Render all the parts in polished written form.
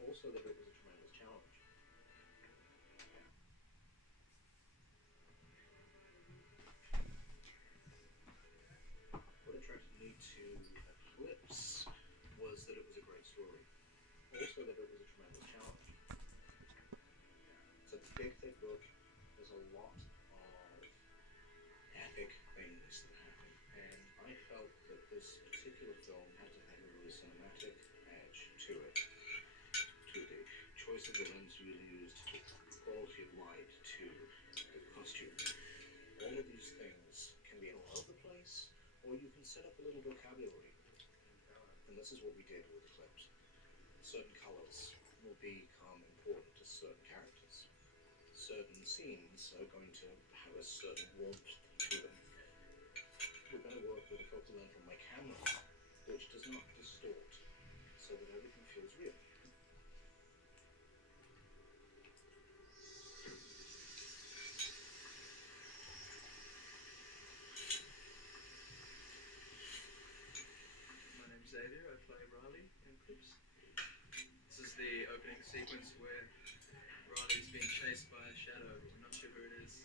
Also that it was a tremendous challenge. What attracted me to Eclipse was that it was a great story. Also that it was a tremendous challenge. It's a big, thick book. There's a lot of epic things that happen, and I felt that this particular film had to have a really cinematic edge to it, to the choice of the lens really used, to the quality of light, to the costume. All of these things can be all over the place, or you can set up a little vocabulary, and this is what we did with Eclipse. Certain colors will become important to certain characters. Certain scenes are going to have a certain warmth to them. We're going to work with a focal length on my camera which does not distort, so that everything feels real. My name's Xavier, I play Riley in Eclipse. This is the opening sequence where Riley's being chased by a shadow. We're not sure who it is.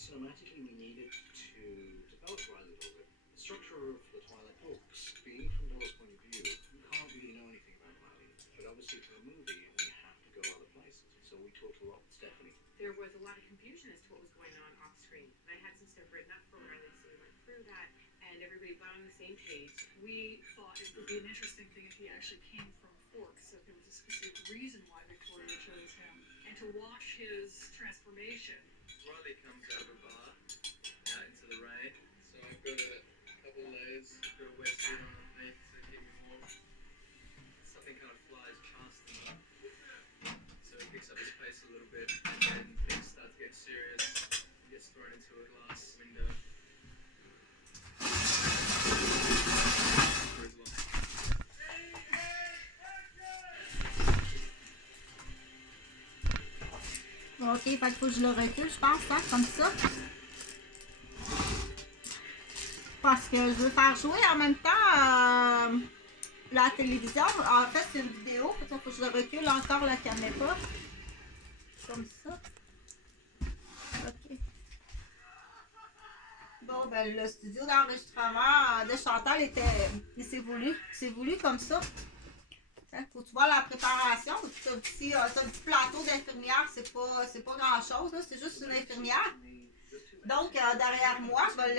Cinematically, we needed to develop Riley a little bit. The structure of the Twilight books, being from Bella's point of view, you can't really know anything about Riley. But obviously for a movie, we have to go other places. So we talked a lot with Stephanie. There was a lot of confusion as to what was going on off screen. And I had some stuff written up for Riley, so we went through that, and everybody got on the same page. We thought it would be an interesting thing if he actually came from Forks, so there was a specific reason why Victoria chose him. And to watch his transformation. Riley comes out of a bar, out into the rain. So I've got a couple layers, I've got a wetsuit on underneath to keep me warm. Something kind of flies past him. So he picks up his pace a little bit, and then things start to get serious. He gets thrown into a glass window. Ok, fait qu'il faut que je le recule, je pense, hein, comme ça. Parce que je veux faire jouer en même temps la télévision. En fait, c'est une vidéo, il faut que je le recule encore la caméra. Comme ça. Ok. Bon, ben le studio d'enregistrement de Chantal était. C'est voulu comme ça. Faut que tu vois la préparation. C'est un petit plateau d'infirmière, c'est pas grand chose, c'est juste une infirmière. Donc derrière moi, je vais le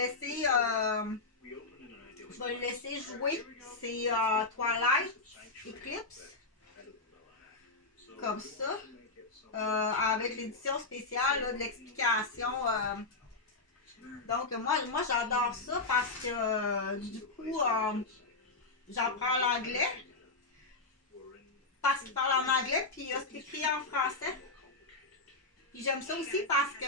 laisser jouer. C'est Twilight Eclipse. Comme ça. Avec l'édition spéciale là, de l'explication. Donc moi j'adore ça parce que du coup j'apprends l'anglais. Parce qu'il parle en anglais, puis c'est écrit en français. Puis j'aime ça aussi parce que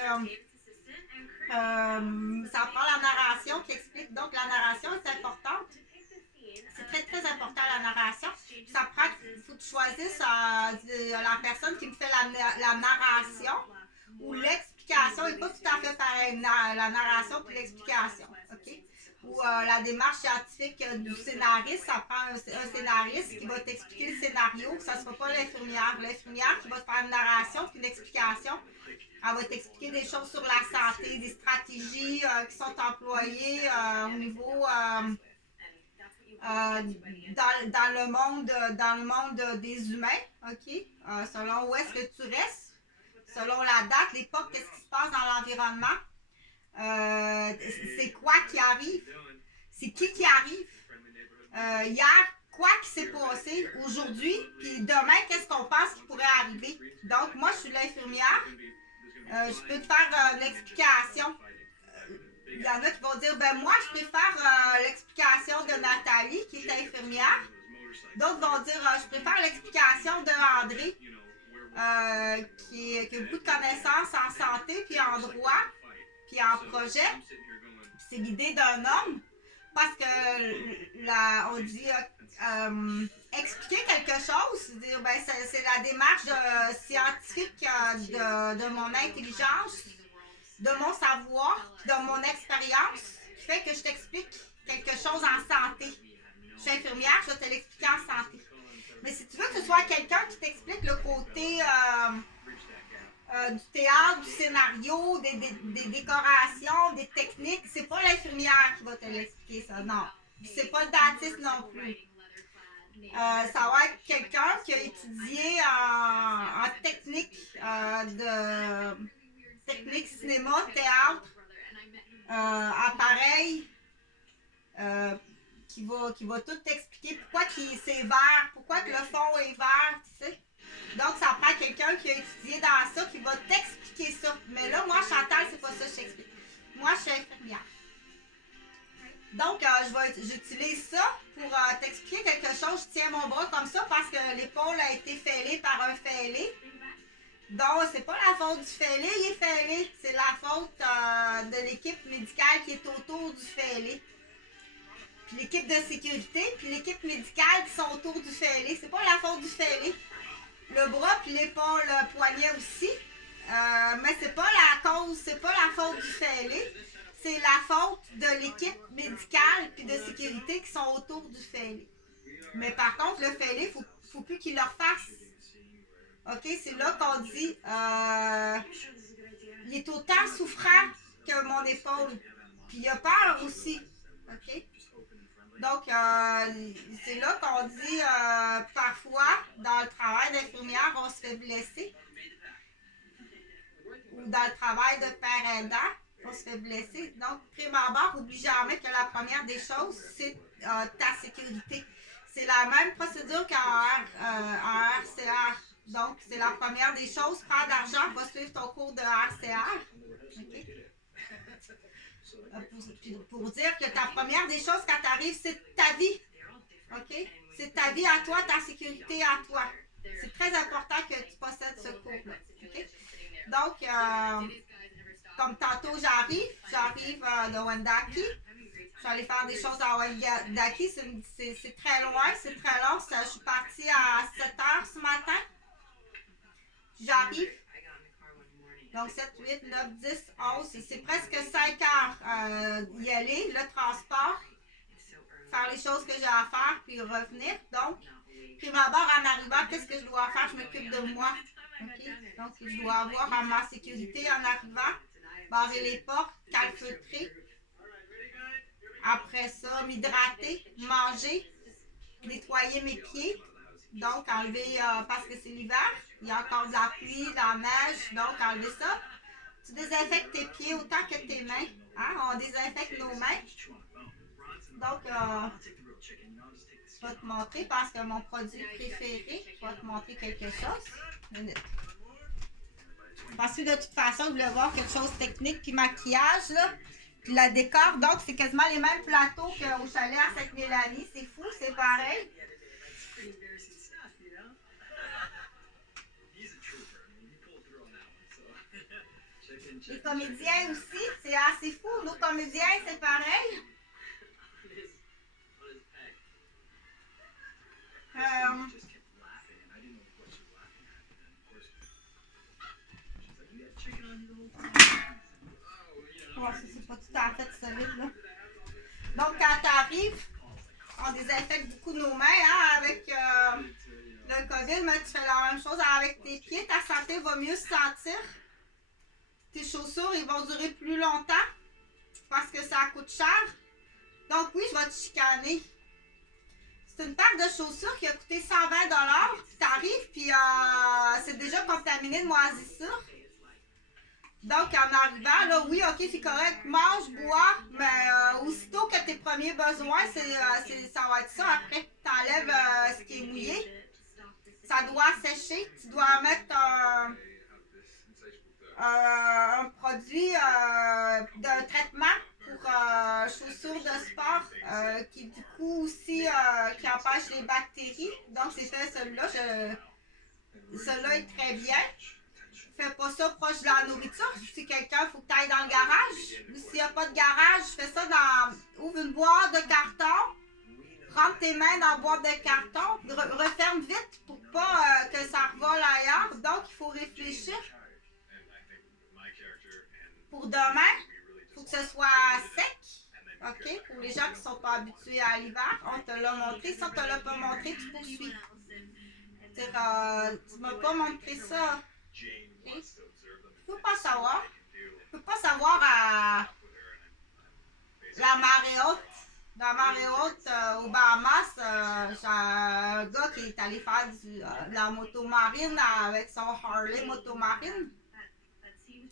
ça prend la narration qui explique. Donc la narration est importante. C'est très très important la narration. Ça prend, il faut que tu choisisses la personne qui me fait la narration ou l'explication n'est pas tout à fait pareil. La narration puis l'explication. OK? Ou la démarche scientifique du scénariste, ça prend un scénariste qui va t'expliquer le scénario, ça ne sera pas l'infirmière. L'infirmière qui va te faire une narration puis une explication, elle va t'expliquer des choses sur la santé, des stratégies qui sont employées au niveau dans le monde des humains, ok? Selon où est-ce que tu restes, selon la date, l'époque, qu'est-ce qui se passe dans l'environnement. C'est quoi qui arrive? C'est qui arrive? Hier, quoi qui s'est passé? Aujourd'hui? Puis demain, qu'est-ce qu'on pense qui pourrait arriver? Donc, moi, je suis l'infirmière. Je peux te faire l'explication. Il y en a qui vont dire, ben moi, je préfère l'explication de Nathalie, qui est infirmière. D'autres vont dire, je préfère l'explication de André, qui a beaucoup de connaissances en santé, puis en droit, puis en projet. C'est l'idée d'un homme, parce que on dit expliquer quelque chose, dire, ben, c'est la démarche scientifique de mon intelligence, de mon savoir, de mon expérience, qui fait que je t'explique quelque chose en santé. Je suis infirmière, je vais te l'expliquer en santé. Mais si tu veux que ce soit quelqu'un qui t'explique le côté du théâtre, du scénario, des décorations, des techniques, c'est pas l'infirmière qui va te l'expliquer ça, non. C'est pas le dentiste non plus. Ça va être quelqu'un qui a étudié en technique technique cinéma, théâtre, appareil, qui va tout t'expliquer pourquoi c'est vert, pourquoi que le fond est vert, tu sais. Donc, ça prend quelqu'un qui a étudié dans ça, qui va t'expliquer ça. Mais là, moi, Chantal, c'est pas ça que je t'explique. Moi, je suis infirmière. Donc, j'utilise ça pour t'expliquer quelque chose. Je tiens mon bras comme ça parce que l'épaule a été fêlée par un fêlé. Donc, c'est pas la faute du fêlé, il est fêlé. C'est la faute de l'équipe médicale qui est autour du fêlé. Puis l'équipe de sécurité, puis l'équipe médicale qui sont autour du fêlé. C'est pas la faute du fêlé. Le bras puis l'épaule, le poignet aussi. Mais c'est pas la cause, c'est pas la faute du fêlé. C'est la faute de l'équipe médicale puis de sécurité qui sont autour du fêlé. Mais par contre, le fêlé, faut plus qu'il le refasse. OK, c'est là qu'on dit il est autant souffrant que mon épaule. Puis il a peur aussi. OK? Donc, c'est là qu'on dit parfois, dans le travail d'infirmière, on se fait blesser. Ou dans le travail de père aidant, on se fait blesser. Donc, prime abord, oublie jamais que la première des choses, c'est ta sécurité. C'est la même procédure qu'en RCR. Donc, c'est la première des choses. Prends d'argent, va suivre ton cours de RCR. Okay? Pour dire que ta première des choses quand tu arrives, c'est ta vie. OK? C'est ta vie à toi, ta sécurité à toi. C'est très important que tu possèdes ce cours-là. OK? Donc, comme tantôt, j'arrive de Wendake. Je suis allée faire des choses à Wendake. C'est très loin, c'est très long. Je suis partie à 7 h ce matin. J'arrive. Donc, 7, 8, 9, 10, 11. C'est presque 5 heures y aller, le transport. Faire les choses que j'ai à faire, puis revenir. Donc, prime abord, en arrivant, qu'est-ce que je dois faire? Je m'occupe de moi. Okay? Donc, je dois avoir ma sécurité en arrivant. Barrer les portes, calfeutrer. Après ça, m'hydrater, manger, nettoyer mes pieds. Donc, enlever, parce que c'est l'hiver, il y a encore de la pluie, de la neige, donc enlever ça. Tu désinfectes tes pieds autant que tes mains. Hein? On désinfecte nos mains. Donc, je vais te montrer parce que mon produit préféré, je vais te montrer quelque chose. Parce que de toute façon, vous voulez voir quelque chose de technique, puis maquillage, là, puis la décor. Donc, c'est quasiment les mêmes plateaux qu'au chalet à Sainte-Mélanie. C'est fou, c'est pareil. Les comédiens aussi, c'est assez fou. Nos comédiens, c'est pareil. C'est pas tout à fait solide, là. Donc, quand tu arrives, on désinfecte beaucoup nos mains hein, avec le COVID, mais tu fais la même chose avec tes pieds. Ta santé va mieux se sentir. Tes chaussures, ils vont durer plus longtemps parce que ça coûte cher. Donc oui, je vais te chicaner. C'est une paire de chaussures qui a coûté 120 $. Puis t'arrives, puis c'est déjà contaminé de moisissure. Donc en arrivant, là, oui, ok, c'est correct. Mange, bois, mais aussitôt que tes premiers besoins, ça va être ça. Après, t'enlèves ce qui est mouillé. Ça doit sécher. Tu dois mettre un produit d'un traitement pour chaussures de sport qui du coup aussi qui empêche les bactéries. Donc c'est fait celui-là. Celui-là est très bien. Fais pas ça proche de la nourriture. Si quelqu'un, il faut que tu ailles dans le garage. Ou s'il n'y a pas de garage, fais ça ouvre une boîte de carton. Rentre tes mains dans la boîte de carton. Referme vite pour pas que ça revole ailleurs. Donc il faut réfléchir. Pour demain, il faut que ce soit sec. OK? Pour les gens qui ne sont pas habitués à l'hiver, on te l'a montré. Si on ne te l'a pas montré, tu poursuis. Tu ne m'as pas montré ça. Okay? Je ne peux pas savoir. Je ne peux pas savoir la marée haute. La marée haute aux Bahamas, j'ai un gars qui est allé faire de la motomarine avec son Harley motomarine.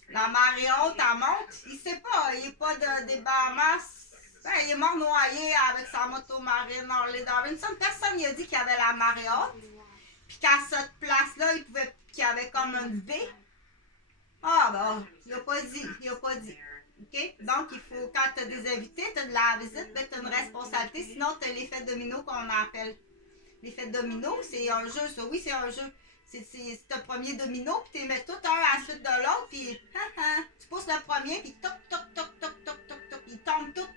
La marée haute, elle monte. Il ne sait pas, il n'est pas des Bahamas. Ben, il est mort noyé avec sa motomarine Harley Davidson. Personne n'a dit qu'il y avait la marée haute. Puis qu'à cette place-là, qu'il y avait comme une baie. Ah, ben, il n'a pas dit. Il n'a pas dit. OK? Donc, il faut, quand tu as des invités, tu as de la visite, ben, tu as une responsabilité. Sinon, tu as l'effet domino qu'on appelle. L'effet domino, c'est un jeu, ça. Oui, c'est un jeu. C'est un premier domino, puis tu les mets tout un à la suite de l'autre, puis tu pousses le premier, puis toc, toc, toc, toc, toc, toc, toc, ils tombent tous.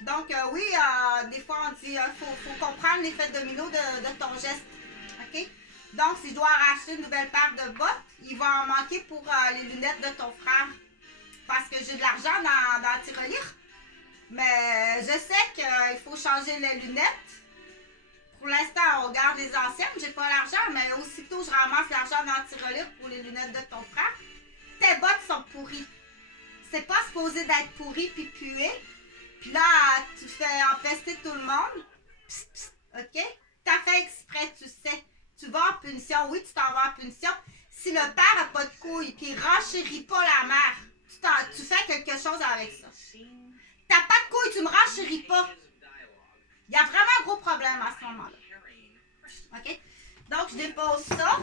Donc, oui, des fois, on dit faut comprendre l'effet domino de ton geste. OK? Donc, si je dois racheter une nouvelle paire de bottes, il va en manquer pour les lunettes de ton frère. Parce que j'ai de l'argent dans la tirelire. Mais je sais qu'il faut changer les lunettes. Pour l'instant, on garde les anciennes. J'ai pas l'argent, mais aussitôt je ramasse l'argent dans la tirelire pour les lunettes de ton frère. Tes bottes sont pourries. C'est pas supposé d'être pourri puis puer. Puis là, tu fais empester tout le monde. Psst, psst, OK? T'as fait exprès, tu sais. Tu vas en punition. Oui, tu t'en vas en punition. Si le père a pas de couilles puis il renchérit pas la mère, tu fais quelque chose avec ça. T'as pas de couilles, tu me renchéris pas. Il y a vraiment un gros problème à ce moment-là. OK? Donc, je dépose ça.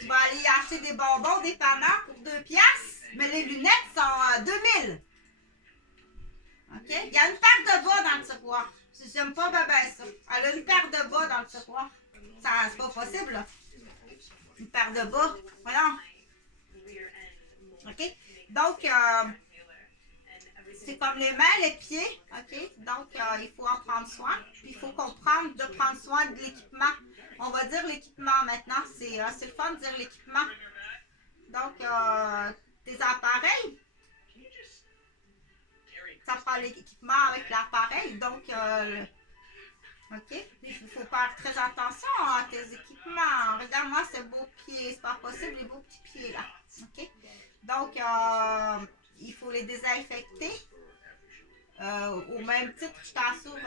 Je vais aller acheter des bonbons, des panneurs pour 2 piastres. Mais les lunettes sont 2000. OK? Il y a une paire de bas dans le tiroir. J'aime pas bébé ça. Elle a une paire de bas dans le tiroir. Ça, c'est pas possible, là. Une paire de bas. Voyons. OK? Donc, c'est comme les mains, les pieds. OK? Donc, il faut en prendre soin. Puis, il faut comprendre de prendre soin de l'équipement. On va dire l'équipement maintenant. C'est le fun de dire l'équipement. Donc, tes appareils. Ça prend l'équipement avec l'appareil. Donc, OK? Il faut faire très attention à tes équipements. Regarde-moi ce beau pied. C'est pas possible, les beaux petits pieds là. OK? Donc, il faut les désinfecter. Au même titre, je t'assure,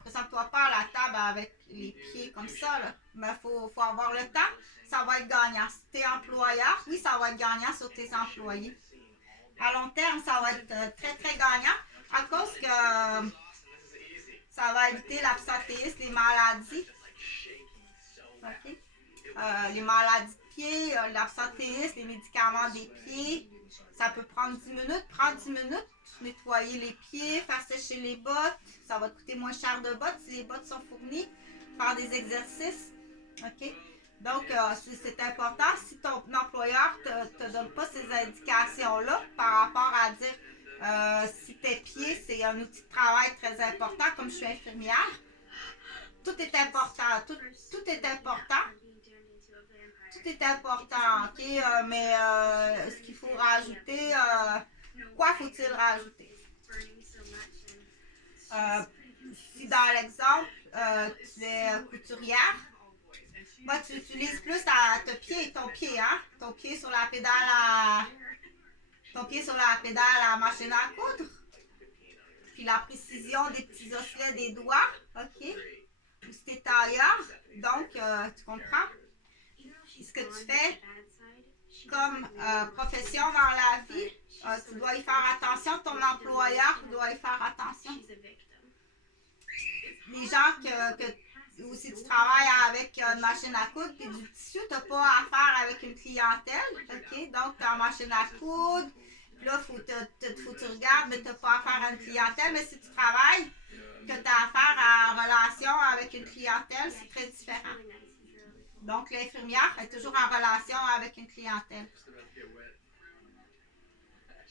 présente-toi pas à la table avec les pieds comme ça. Là. Mais il faut avoir le temps. Ça va être gagnant. Si tu es employeur, oui, ça va être gagnant sur tes employés. À long terme, ça va être très, très gagnant à cause que ça va éviter l'absentéisme, les maladies. OK? Les maladies de pieds, l'absentéisme, les médicaments des pieds. Ça peut prendre 10 minutes. Prends 10 minutes, nettoyer les pieds, faire sécher les bottes. Ça va coûter moins cher de bottes si les bottes sont fournies. Faire des exercices. OK? Donc, c'est important. Si ton employeur ne te donne pas ces indications-là par rapport à dire si tes pieds, c'est un outil de travail très important, comme je suis infirmière, tout est important. Tout est important. Tout est important, OK? Mais ce qu'il faut rajouter, quoi faut-il rajouter? Si dans l'exemple, tu es couturière, bah, tu utilises plus ton pied, hein? Ton pied sur la pédale à machine à coudre. Puis la précision des petits osselets des doigts, OK? Ou si t'es tailleur, donc, tu comprends? Ce que tu fais comme profession dans la vie, tu dois y faire attention. Ton employeur doit y faire attention. Les gens ou si tu travailles avec une machine à coudre et du tissu, tu n'as pas affaire avec une clientèle. OK? Donc, tu as une machine à coudre. Puis là, faut que tu regardes, mais tu n'as pas affaire à une clientèle. Mais si tu travailles, que tu as affaire en relation avec une clientèle, c'est très différent. Donc, l'infirmière est toujours en relation avec une clientèle.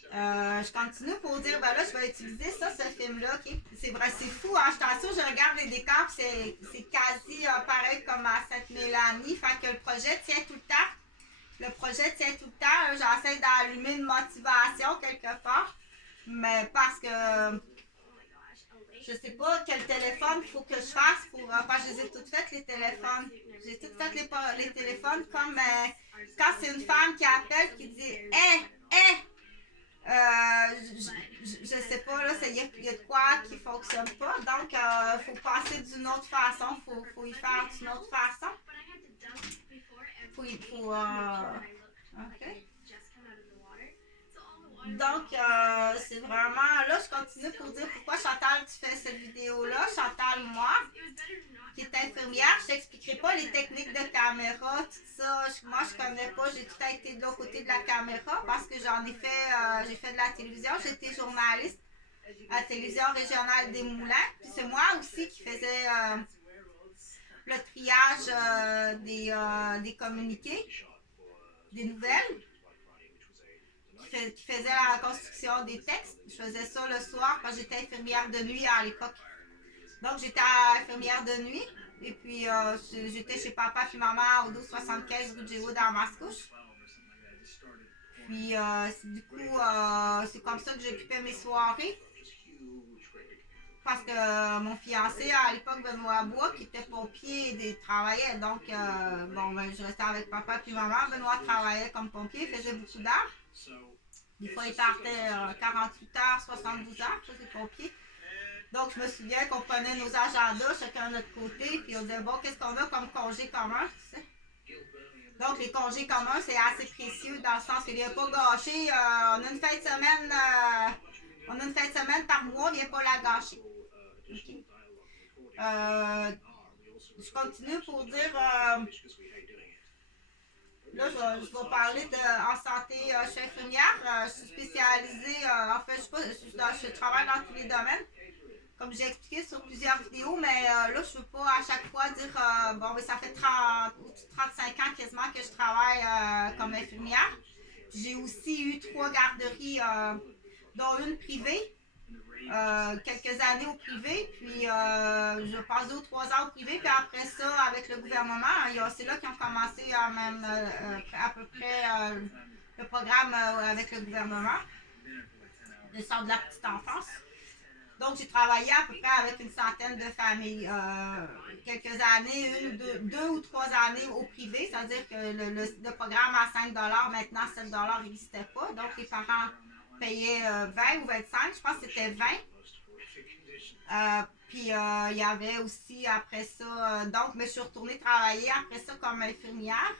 Je continue pour dire, ben là, je vais utiliser ça, ce film-là, OK? C'est vrai, c'est fou, hein? Je t'assure, je regarde les décors, c'est quasi pareil comme à Sainte-Mélanie. Fait que le projet tient tout le temps. Le projet tient tout le temps. J'essaie d'allumer une motivation quelque part. Mais parce que Je sais pas quel téléphone il faut que je fasse pour... parce que je les ai toutes faites, les téléphones. J'ai toutes fait les téléphones comme quand c'est une femme qui appelle, qui dit « je sais pas, là, il y a de quoi qui fonctionne pas. Donc, il faut passer d'une autre façon. Faut y faire d'une autre façon. OK. Donc, c'est vraiment... Là, je continue pour dire pourquoi, Chantal, tu fais cette vidéo-là. Chantal, moi, qui est infirmière, je t'expliquerai pas les techniques de caméra, tout ça. Moi, je connais pas. J'ai tout été de l'autre côté de la caméra parce que j'en ai fait... j'ai fait de la télévision. J'étais journaliste à la télévision régionale des Moulins. Puis c'est moi aussi qui faisais le triage des communiqués, des nouvelles. Qui faisait la construction des textes. Je faisais ça le soir quand j'étais infirmière de nuit à l'époque. Donc, j'étais infirmière de nuit. Et puis, j'étais chez papa et maman au 1275 rue de Géo dans Mascouche. Puis, du coup, c'est comme ça que j'occupais mes soirées. Parce que mon fiancé, à l'époque, Benoît Bois, qui était pompier, il travaillait. Donc, je restais avec papa et maman. Benoît travaillait comme pompier, faisait beaucoup d'heures. Des fois, il partait 48 heures, 72 heures, ça c'est pompier. Donc, je me souviens qu'on prenait nos agendas, chacun de notre côté, puis on disait, bon, qu'est-ce qu'on a comme congé commun, tu sais? Donc, les congés communs, c'est assez précieux dans le sens qu'il ne vient pas gâcher. On a une fin de semaine par mois, il ne vient pas la gâcher. Okay. Je continue pour dire... là, je vais parler en santé. Je suis infirmière, je suis spécialisée, je travaille dans tous les domaines, comme j'ai expliqué sur plusieurs vidéos, mais là, je ne veux pas à chaque fois dire, ça fait 35 ans quasiment que je travaille comme infirmière. J'ai aussi eu 3 garderies, dont une privée, quelques années au privé, puis je passe 2 ou 3 ans au privé, puis après ça, avec le gouvernement, c'est là qu'ils ont commencé à peu près le programme avec le gouvernement, le centre de la petite enfance. Donc, j'ai travaillé à peu près avec une centaine de familles, quelques années, 2 ou 3 années au privé, c'est-à-dire que le programme à 5 $, maintenant 7 $, n'existait pas, donc les parents payaient 20 ou 25, je pense que c'était 20. Puis il y avait aussi après ça, mais je suis retournée travailler après ça comme infirmière.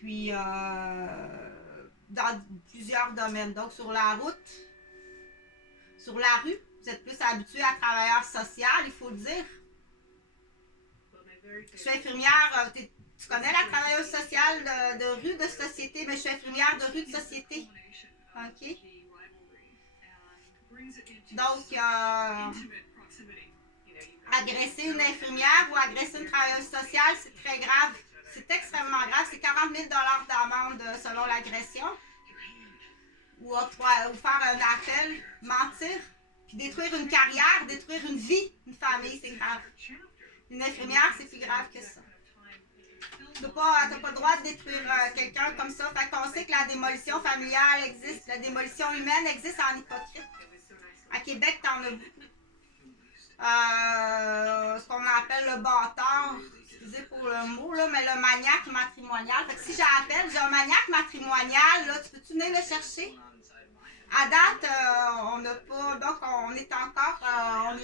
Puis dans plusieurs domaines. Donc sur la route, sur la rue, vous êtes plus habitué à travailleur social, il faut le dire. Je suis infirmière, tu connais la travailleuse sociale de rue de société, mais je suis infirmière de rue de société. OK. Donc, agresser une infirmière ou agresser une travailleuse sociale, c'est très grave. C'est extrêmement grave. C'est 40 000 $ d'amende selon l'agression. Ou faire un appel, mentir, puis détruire une carrière, détruire une vie, une famille, c'est grave. Une infirmière, c'est plus grave que ça. Tu n'as pas le droit de détruire quelqu'un comme ça. Fait qu'on sait que la démolition familiale existe, la démolition humaine existe en hypocrite. À Québec, t'en as beaucoup. Ce qu'on appelle le bâtard, excusez pour le mot, là, mais le maniaque matrimonial. Fait que si j'appelle, j'ai un maniaque matrimonial, là, tu peux-tu venir le chercher? À date, on n'a pas, donc on est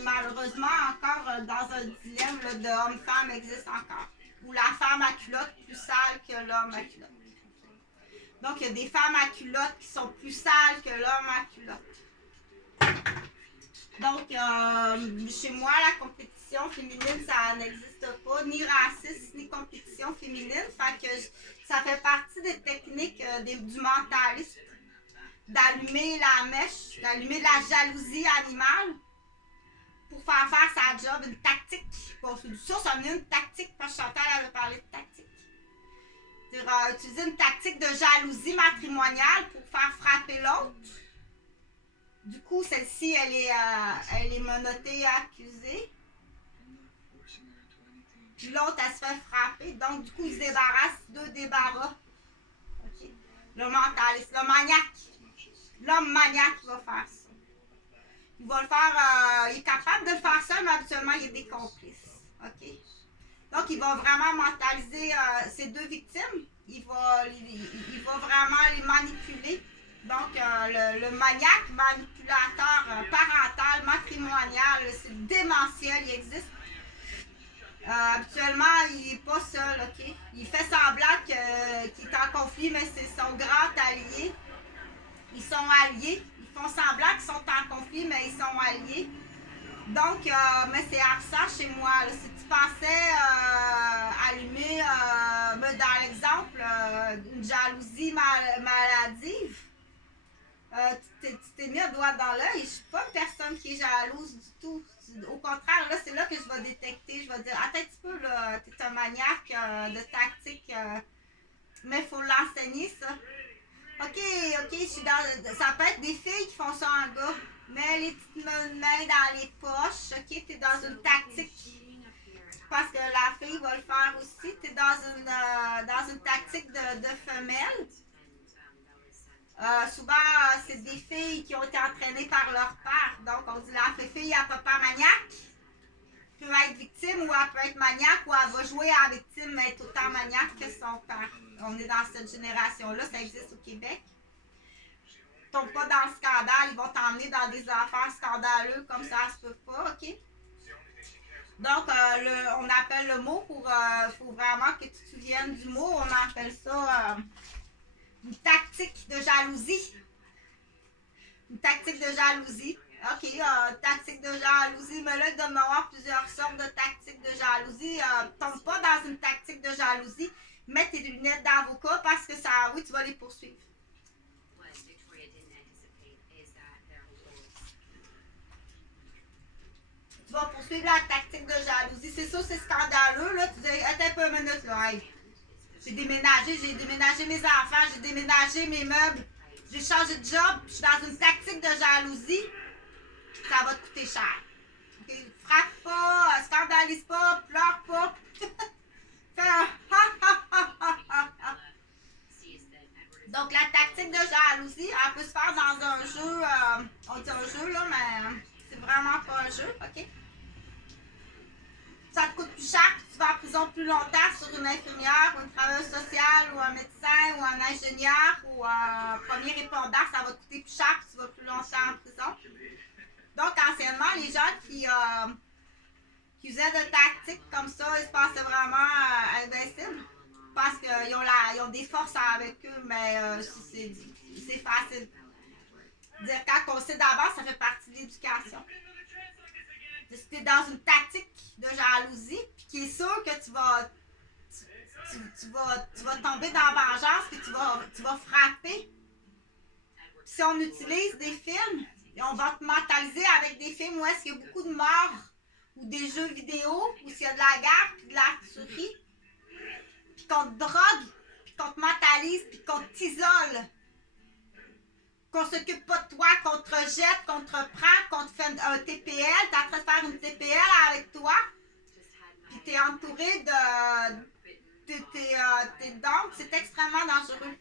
malheureusement encore dans un dilemme là, de homme-femme existe encore. Où la femme à culotte est plus sale que l'homme à culotte. Donc, il y a des femmes à culotte qui sont plus sales que l'homme à culotte. Donc, chez moi, la compétition féminine, ça n'existe pas, ni racisme, ni compétition féminine. Fait que ça fait partie des techniques du mentalisme, d'allumer la mèche, d'allumer la jalousie animale pour faire sa job, une tactique. Bon, ça en est une tactique, parce que Chantal avait parlé de tactique. Utiliser une tactique de jalousie matrimoniale pour faire frapper l'autre. Du coup, celle-ci, elle est menottée, accusée. Puis l'autre, elle se fait frapper. Donc, du coup, ils se débarrassent, 2 débarras. Okay. Le mentaliste, le maniaque. L'homme maniaque va faire ça. Il va le faire, il est capable de le faire seul, mais habituellement, il y a des complices. OK? Donc, il va vraiment mentaliser ses deux victimes. Il va vraiment les manipuler. Donc, le maniaque manipulateur parental, matrimonial, c'est démentiel, il existe. Habituellement, il n'est pas seul, OK? Il fait semblant qu'il est en conflit, mais c'est son grand allié. Ils sont alliés. Ils font semblant qu'ils sont en conflit, mais ils sont alliés. Donc, mais c'est absent chez moi. Là. Si tu pensais allumer, dans l'exemple, une jalousie maladive, tu t'es mis un doigt dans l'œil. Je ne suis pas une personne qui est jalouse du tout. Au contraire, là, c'est là que je vais détecter. Je vais dire, attends un petit peu, là, tu es un maniaque de tactique, mais il faut l'enseigner, ça. OK, je suis dans. Ça peut être des filles qui font ça en gars. Mets les petites mains dans les poches. OK, tu es dans une tactique. Parce que la fille va le faire aussi. Tu es dans une tactique de femelle. Souvent, c'est des filles qui ont été entraînées par leur père. Donc, on dit la fille à papa maniaque peut être victime ou elle peut être maniaque ou elle va jouer à la victime mais être autant maniaque que son père. On est dans cette génération-là, ça existe au Québec. Tombe pas dans le scandale, ils vont t'emmener dans des affaires scandaleuses comme ça se peut pas, OK? Donc, on appelle le mot pour... faut vraiment que tu te souviennes du mot. On appelle ça une tactique de jalousie. Une tactique de jalousie. OK, tactique de jalousie. Mais là, il doit y avoir plusieurs sortes de tactiques de jalousie. Tombe pas dans une tactique de jalousie. Mets tes lunettes d'avocat parce que ça, oui, tu vas les poursuivre. Tu vas poursuivre la tactique de jalousie. C'est ça, c'est scandaleux. Là. Tu dis, attends un peu une minute. Là. Hey. J'ai déménagé mes enfants, j'ai déménagé mes meubles. J'ai changé de job, je suis dans une tactique de jalousie. Ça va te coûter cher. Okay? Frappe pas, scandalise pas, pleure pas. Fais un Donc, la tactique de jalousie, elle peut se faire dans un jeu. On dit un jeu, là, mais c'est vraiment pas un jeu, OK? Ça te coûte plus cher, tu vas en prison plus longtemps sur une infirmière ou une travailleuse sociale ou un médecin ou un ingénieur ou un premier répondant, ça va te coûter plus cher, tu vas plus longtemps en prison. Donc, anciennement, les gens qui faisaient de tactiques comme ça, ils se pensaient vraiment invincibles parce qu'ils ont des forces avec eux, mais c'est facile. Dire quand on sait d'avance, ça fait partie de l'éducation. Si tu es dans une tactique de jalousie, puis qui est sûr que tu vas tomber dans la vengeance, puis tu vas frapper. Si on utilise des films, on va te mentaliser avec des films où est-ce qu'il y a beaucoup de morts, ou des jeux vidéo, où s'il y a de la guerre, puis de la tuerie, puis qu'on te drogue, puis qu'on te mentalise, puis qu'on t'isole. Qu'on s'occupe pas de toi, qu'on te rejette, qu'on te reprend, qu'on te fait un TPL, t'es en train de faire une TPL avec toi, puis t'es entouré donc, c'est extrêmement dangereux.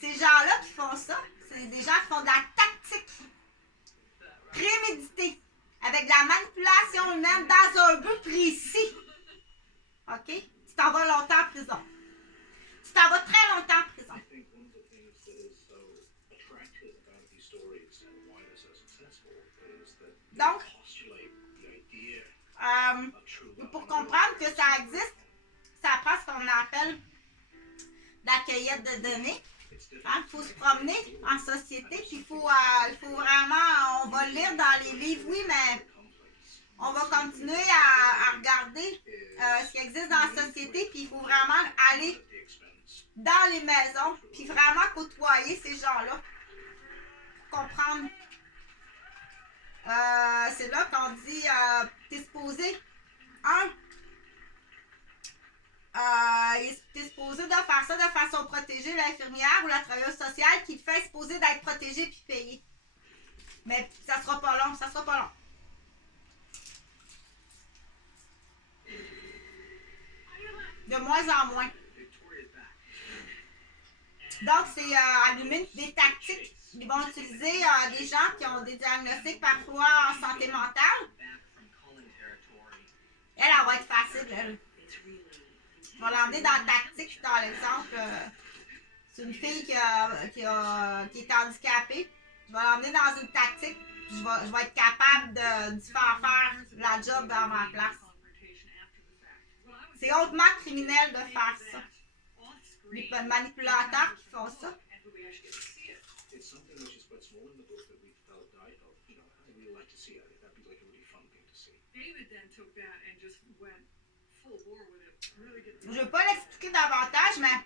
Ces gens-là qui font ça, c'est des gens qui font de la tactique préméditée, avec de la manipulation même dans un but précis. OK? Tu t'en vas longtemps en prison. Tu t'en vas très longtemps en prison. Donc, pour comprendre que ça existe, ça prend ce qu'on appelle la cueillette de données. Il faut se promener en société, puis il faut vraiment, on va le lire dans les livres, oui, mais on va continuer à regarder ce qui existe dans la société, puis il faut vraiment aller dans les maisons, puis vraiment côtoyer ces gens-là pour comprendre. C'est là qu'on dit, t'es supposé, t'es supposé de faire ça de façon protégée, l'infirmière ou la travailleuse sociale qui te fait supposé d'être protégée puis payée. Mais ça sera pas long, De moins en moins. Donc, c'est allumer des tactiques. Ils vont utiliser des gens qui ont des diagnostics parfois en santé mentale. Elle va être facile, elle. Je vais l'emmener dans la tactique, dans l'exemple. C'est une fille qui est handicapée. Je vais l'emmener dans une tactique. Puis je vais être capable de faire la job dans ma place. C'est hautement criminel de faire ça. Les manipulateurs qui font ça. It's something which is quite small in the book that we felt I felt, I'd really like to see. I think that'd be like a really fun thing to see. David then took that and just went full bore with it. Really good. Je ne vais pas l'expliquer davantage, mais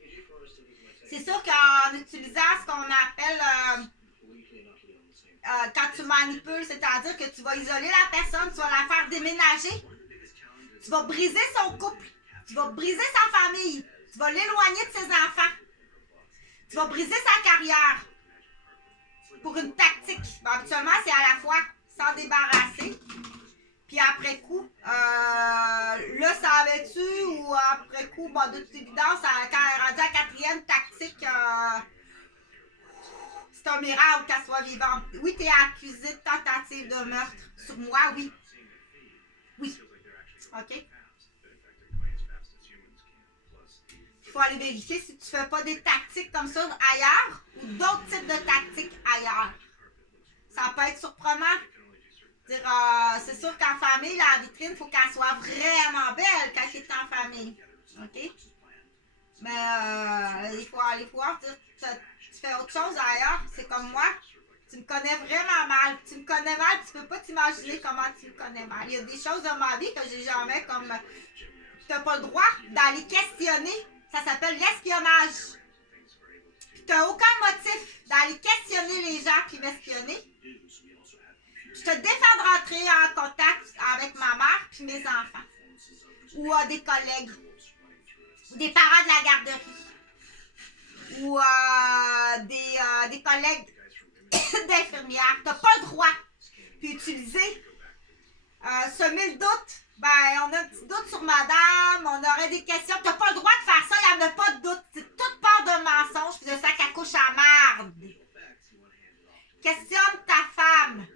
AJ Forrester was my c'est take. sûr qu'en utilisant ce qu'on appelle Completely and utterly on the same. quand tu manipules, c'est-à-dire que tu vas isoler la personne, tu vas la faire déménager, tu vas briser son couple, tu vas briser sa famille, tu vas l'éloigner de ses enfants, tu vas briser sa carrière pour une tactique. Bon, habituellement, c'est à la fois s'en débarrasser, puis après coup, le savais-tu ou après coup, bon, de toute évidence, quand elle est rendue à la quatrième tactique, c'est un miracle qu'elle soit vivante. Oui, tu es accusé de tentative de meurtre. Sur moi, oui. Oui. OK? Il faut aller vérifier si tu ne fais pas des tactiques comme ça ailleurs ou d'autres types de tactiques ailleurs. Ça peut être surprenant. C'est sûr qu'en famille, la vitrine, il faut qu'elle soit vraiment belle quand elle est en famille. OK? Mais il faut aller voir. Tu fais autre chose ailleurs. C'est comme moi. Tu me connais vraiment mal. Tu me connais mal. Tu peux pas t'imaginer comment tu me connais mal. Il y a des choses dans ma vie que j'ai jamais comme... Tu n'as pas le droit d'aller questionner. Ça s'appelle l'espionnage. Tu n'as aucun motif d'aller questionner les gens qui m'espionner. Je te défends de rentrer en contact avec ma mère puis mes enfants. Ou des collègues. Ou des parents de la garderie. Ou des collègues d'infirmières. Tu n'as pas le droit. Puis utiliser, semer le doute. Ben, on a un petit doute sur madame, on aurait des questions. Tu n'as pas le droit de faire ça, il n'y en a pas de doute. C'est toute part de mensonge puis de sac à couche à marde. Questionne ta femme.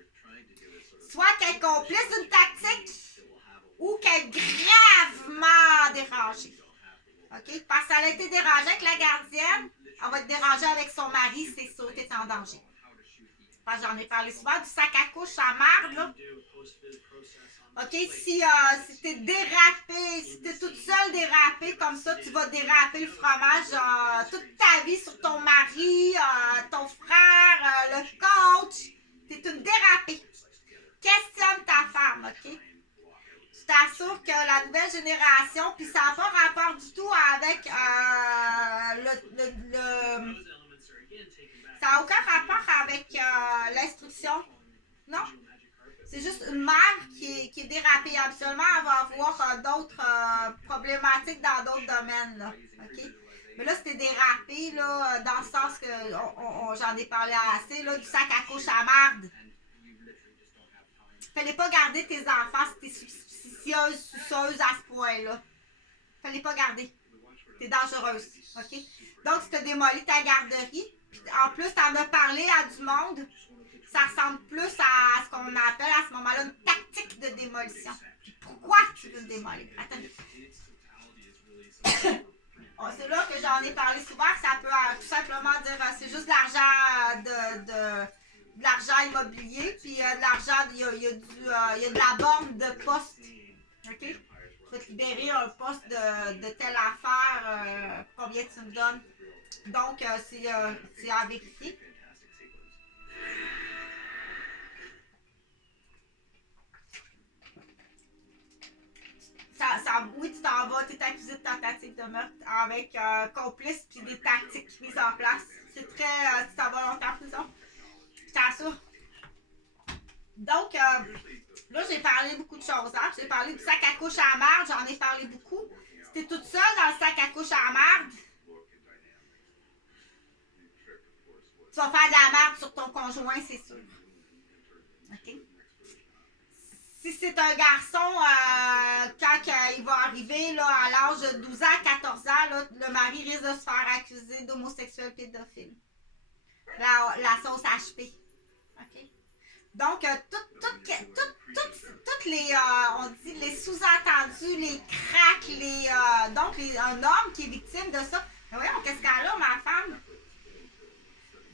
Soit qu'elle est complice d'une tactique ou qu'elle est gravement dérangée. OK? Parce qu'elle a été dérangée avec la gardienne, elle va être dérangée avec son mari, c'est sûr, tu es en danger. Parce que j'en ai parlé souvent du sac à couche à marde, là. OK? Si t'es dérapé, si t'es toute seule dérapée comme ça, tu vas déraper le fromage toute ta vie sur ton mari, ton frère, le coach. T'es une dérapée. Questionne ta femme, OK? Je t'assure que la nouvelle génération, puis ça n'a pas rapport du tout avec ça n'a aucun rapport avec l'instruction. Non. C'est juste une mère qui est dérapée. Absolument, elle va avoir d'autres problématiques dans d'autres domaines. Là. OK? Mais là, c'était dérapé là, dans le sens que j'en ai parlé assez, là, du sac à couche à marde. Fallait pas garder tes enfants si t'es suspicieuse, soucieuse à ce point-là. Fallait pas garder. T'es dangereuse. OK? Donc, tu t'as démoli ta garderie. Puis, en plus, t'en as parlé à du monde. Ça ressemble plus à ce qu'on appelle à ce moment-là une tactique de démolition. Puis pourquoi tu veux le démolir? Attends. Oh, c'est là que j'en ai parlé souvent. Ça peut tout simplement dire c'est juste de l'argent de l'argent immobilier. Puis de l'argent, il y a de la borne de poste. OK? Je vais te libérer un poste de telle affaire. Combien tu me donnes? Donc, c'est à vérifier. Oui, tu t'en vas, tu es accusé de tentative de meurtre avec complice puis des tactiques mises en place. C'est très... tu t'en vas longtemps en prison. Je t'assure. Donc, là, j'ai parlé beaucoup de choses. Hein? J'ai parlé du sac à couche à marde, j'en ai parlé beaucoup. Si t'es toute seule dans le sac à couche à marde, tu vas faire de la merde sur ton conjoint, c'est sûr. OK? Si c'est un garçon, quand il va arriver là, à l'âge de 12 ans, 14 ans, là, le mari risque de se faire accuser d'homosexuel pédophile. La sauce HP. OK? Donc, toutes les, on dit, les sous-entendus, les cracks, un homme qui est victime de ça. Mais voyons, qu'est-ce qu'elle a, ma femme?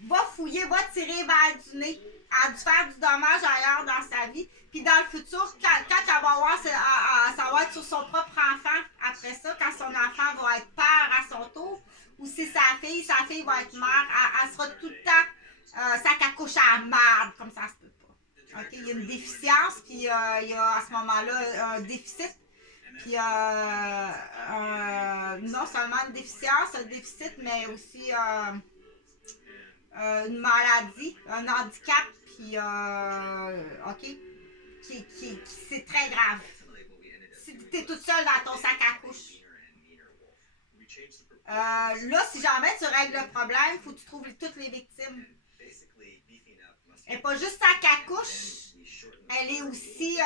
Va fouiller, va tirer vers du nez. Elle a dû faire du dommage ailleurs dans sa vie. Puis dans le futur, quand elle va avoir, ça va être sur son propre enfant. Après ça, quand son enfant va être père à son tour, ou si sa fille va être mère, elle sera tout le temps sac à couche à la marde, comme ça se peut pas. OK? Il y a une déficience, puis il y a à ce moment-là un déficit. Puis non seulement une déficience, un déficit, mais aussi une maladie, un handicap, puis OK, c'est très grave. Si tu es toute seule dans ton sac à couche. Là, si jamais tu règles le problème, il faut que tu trouves toutes les victimes. Elle n'est pas juste sac à couche, elle est aussi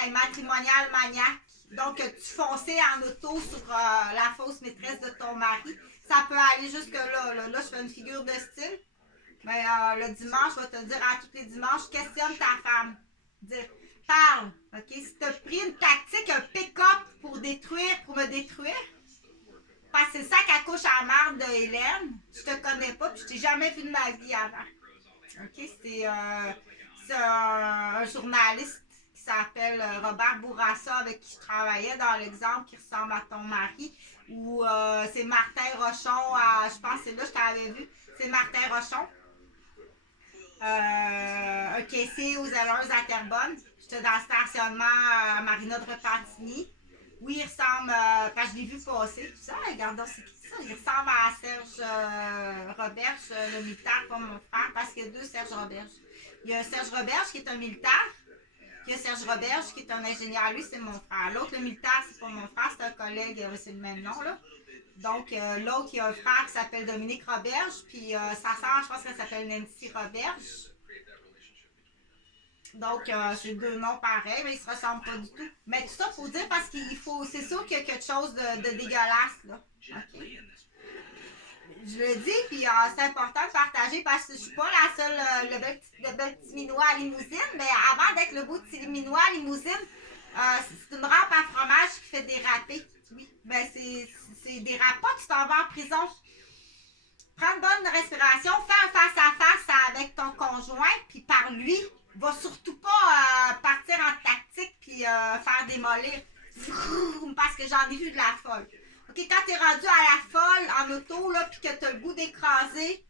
elle est matrimoniale maniaque. Donc, tu fonçais en auto sur la fausse maîtresse de ton mari. Ça peut aller jusque-là. Là, je fais une figure de style. Mais le dimanche, je vais te dire, tous les dimanches, questionne ta femme. Parle. OK? Si tu as pris une tactique, un pick-up pour me détruire, parce que c'est le sac à couche à marde de Hélène, je te connais pas, puis je t'ai jamais vu de ma vie avant. OK? C'est un journaliste qui s'appelle Robert Bourassa, avec qui je travaillais dans l'exemple qui ressemble à ton mari. Ou c'est Martin Rochon, je pense que c'est là que je t'avais vu. C'est Martin Rochon. Un caissier aux Zelleuses à Terrebonne. J'étais dans le stationnement à Marina de Repentigny. Oui, il ressemble, parce que je l'ai vu passer. Ça, regarde, c'est qui ça? Il ressemble à Serge Roberge, le militaire, pas mon frère, parce qu'il y a deux Serge Roberge. Il y a Serge Roberge qui est un militaire. Il y a Serge Roberge qui est un ingénieur. Lui, c'est mon frère. L'autre, le militaire, c'est pas mon frère, c'est un collègue, c'est le même nom, là. Donc, l'autre, il y a un frère qui s'appelle Dominique Roberge, puis sa sœur, je pense qu'elle s'appelle Nancy Roberge. Donc, c'est deux noms pareils, mais ils se ressemblent pas du tout. Mais tout ça, faut dire, parce qu'il faut, c'est sûr qu'il y a quelque chose de dégueulasse, là. OK? Je le dis, puis c'est important de partager, parce que je suis pas la seule, le bel petit minois à limousine, mais avant d'être le beau petit minois à limousine, c'est une rampe à fromage qui fait déraper. Oui, ben c'est dérapant, tu t'en vas en prison. Prends une bonne respiration, fais un face-à-face avec ton conjoint, puis par lui. Va surtout pas partir en tactique puis faire démolir. Parce que j'en ai vu de la folle. OK, quand t'es rendu à la folle en auto, là, puis que t'as le goût d'écraser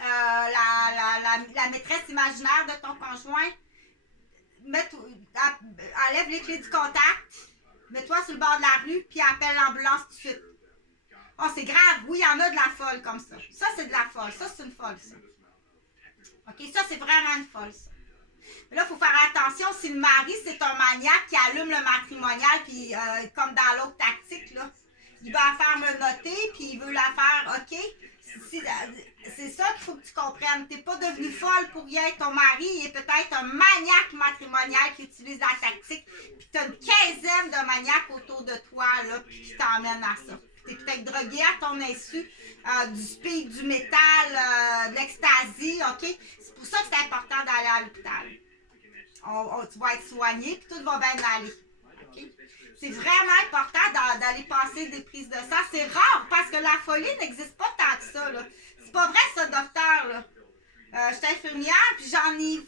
la maîtresse imaginaire de ton conjoint, enlève les clés du contact, mets-toi sur le bord de la rue, puis appelle l'ambulance tout de suite. Oh, c'est grave. Oui, il y en a de la folle comme ça. Ça, c'est de la folle. Ça, c'est une folle, ça. OK, ça, c'est vraiment une folle, ça. Mais là, il faut faire attention, si le mari, c'est un maniaque qui allume le matrimonial, puis comme dans l'autre tactique, là, il va la faire menotter, puis il veut la faire, OK? C'est ça qu'il faut que tu comprennes. Tu n'es pas devenue folle pour rien. Ton mari il est peut-être un maniaque matrimonial qui utilise la tactique, puis tu as une quinzaine de maniaques autour de toi, là, puis qui t'emmènent à ça. Tu es peut-être drogué à ton insu, du speed, du métal, de l'ecstasy, OK? C'est pour ça que c'est important d'aller à l'hôpital. Tu vas être soigné, puis tout va bien aller. Okay? C'est vraiment important d'aller passer des prises de sang. C'est rare, parce que la folie n'existe pas tant que ça, là. C'est pas vrai, ça, docteur, là. Je suis infirmière, puis j'en ai